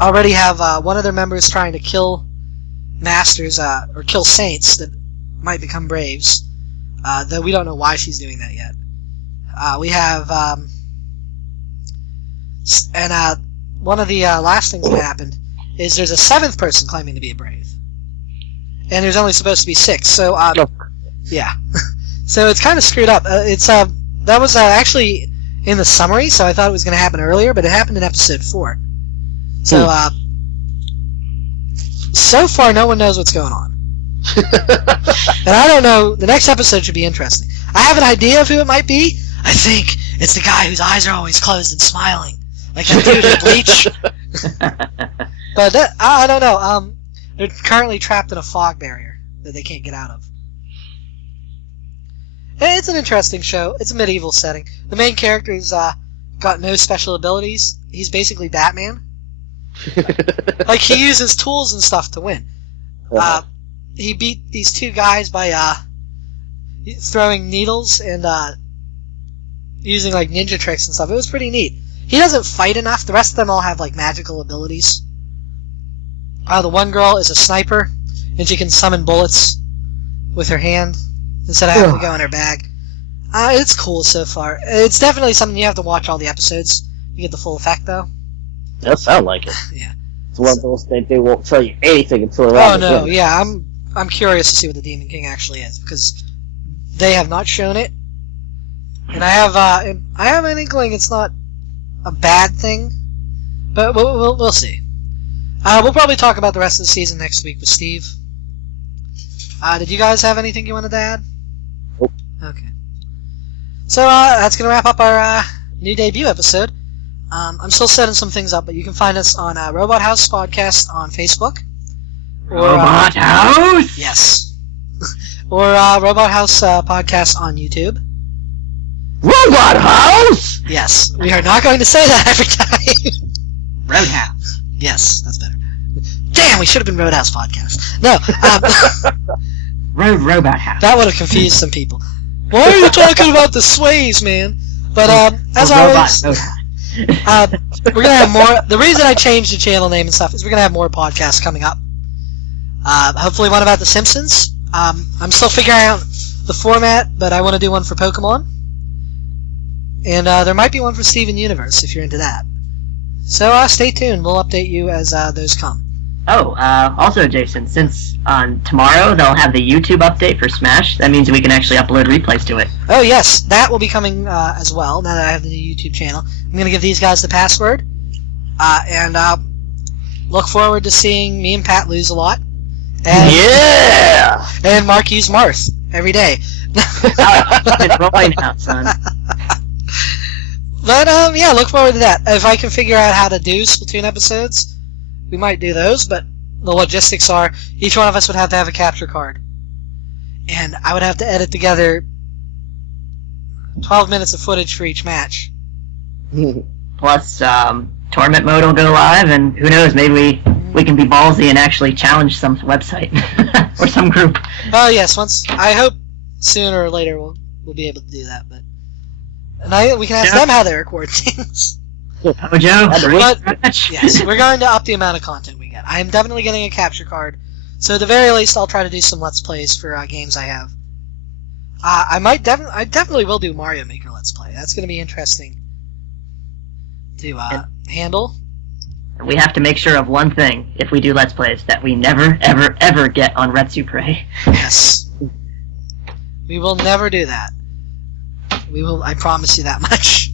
already have one of their members trying to kill masters or kill saints that might become braves, though we don't know why she's doing that yet. We have one of the last things that happened is there's a 7th person claiming to be a brave, and there's only supposed to be 6. So yeah, so it's kind of screwed up. That was actually in the summary, so I thought it was going to happen earlier, but it happened in episode 4. So so far no one knows what's going on. And I don't know, the next episode should be interesting. I have an idea of who it might be. I think it's the guy whose eyes are always closed and smiling, like that dude in Bleach. But I don't know. They're currently trapped in a fog barrier that they can't get out of. It's an interesting show. It's a medieval setting. The main character's got no special abilities. He's basically Batman. Like, he uses tools and stuff to win. He beat these 2 guys by throwing needles and using like ninja tricks and stuff. It was pretty neat. He doesn't fight enough. The rest of them all have like magical abilities. The one girl is a sniper, and she can summon bullets with her hand instead of having to go in her bag. It's cool so far. It's definitely something you have to watch all the episodes. You get the full effect, though. Does sound like it. Yeah. It's one of those things they won't tell you anything until around. Oh no, yeah, I'm I'm curious to see what the Demon King actually is, because they have not shown it, and I have an inkling it's not a bad thing, but we'll see. We'll probably talk about the rest of the season next week with Steve. Did you guys have anything you wanted to add? Nope. Okay. So that's gonna wrap up our new debut episode. I'm still setting some things up, but you can find us on Robot House Podcast on Facebook. Robot House? Yes. Or Robot House Podcast on YouTube. Robot House? Yes. We are not going to say that every time. Roadhouse. Yes, that's better. Damn, we should have been Roadhouse Podcast. No. Robot House. That would have confused some people. Why are you talking about the sways, man? But as always, we're gonna have more. The reason I changed the channel name and stuff is we're gonna have more podcasts coming up. Hopefully one about The Simpsons. I'm still figuring out the format, but I want to do one for Pokemon. And there might be one for Steven Universe, if you're into that. So stay tuned. We'll update you as those come. Oh, also, Jason, since on tomorrow they'll have the YouTube update for Smash, that means we can actually upload replays to it. Oh, yes. That will be coming as well, now that I have the new YouTube channel. I'm going to give these guys the password. And look forward to seeing me and Pat lose a lot. And, Yeah! And Mark use Marth every day. It's rolling now, son. But, yeah, look forward to that. If I can figure out how to do Splatoon episodes, we might do those, but the logistics are each one of us would have to have a capture card. And I would have to edit together 12 minutes of footage for each match. Plus, tournament mode will go live, and who knows, maybe we can be ballsy and actually challenge some website or some group. Oh yes, I hope sooner or later we'll be able to do that. But we can ask them how they record things. Oh, Joe, yes, we're going to up the amount of content we get. I am definitely getting a capture card, so at the very least, I'll try to do some Let's Plays for games I have. I definitely will do Mario Maker Let's Play. That's going to be interesting to handle. We have to make sure of one thing, if we do Let's Plays, that we never, ever, ever get on Retsu Prey. Yes. We will never do that. We will, I promise you that much.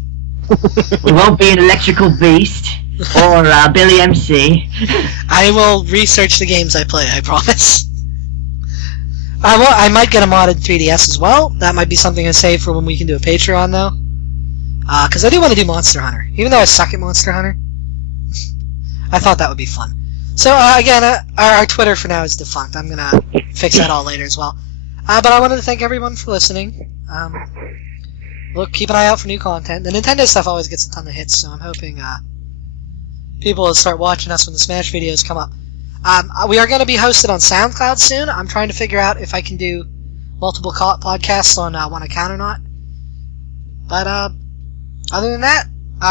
We won't be an Electrical Beast or Billy MC. I will research the games I play, I promise. I might get a modded 3DS as well. That might be something to save for when we can do a Patreon, though. Because I do want to do Monster Hunter. Even though I suck at Monster Hunter. I thought that would be fun. So, again, our Twitter for now is defunct. I'm going to fix that all later as well. But I wanted to thank everyone for listening. Look, keep an eye out for new content. The Nintendo stuff always gets a ton of hits, so I'm hoping people will start watching us when the Smash videos come up. We are going to be hosted on SoundCloud soon. I'm trying to figure out if I can do multiple podcasts on one account or not. But other than that,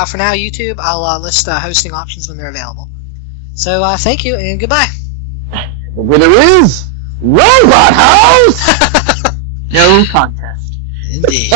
for now, YouTube, I'll list hosting options when they're available. So thank you, and goodbye. The winner is Robot House! No contest. Indeed.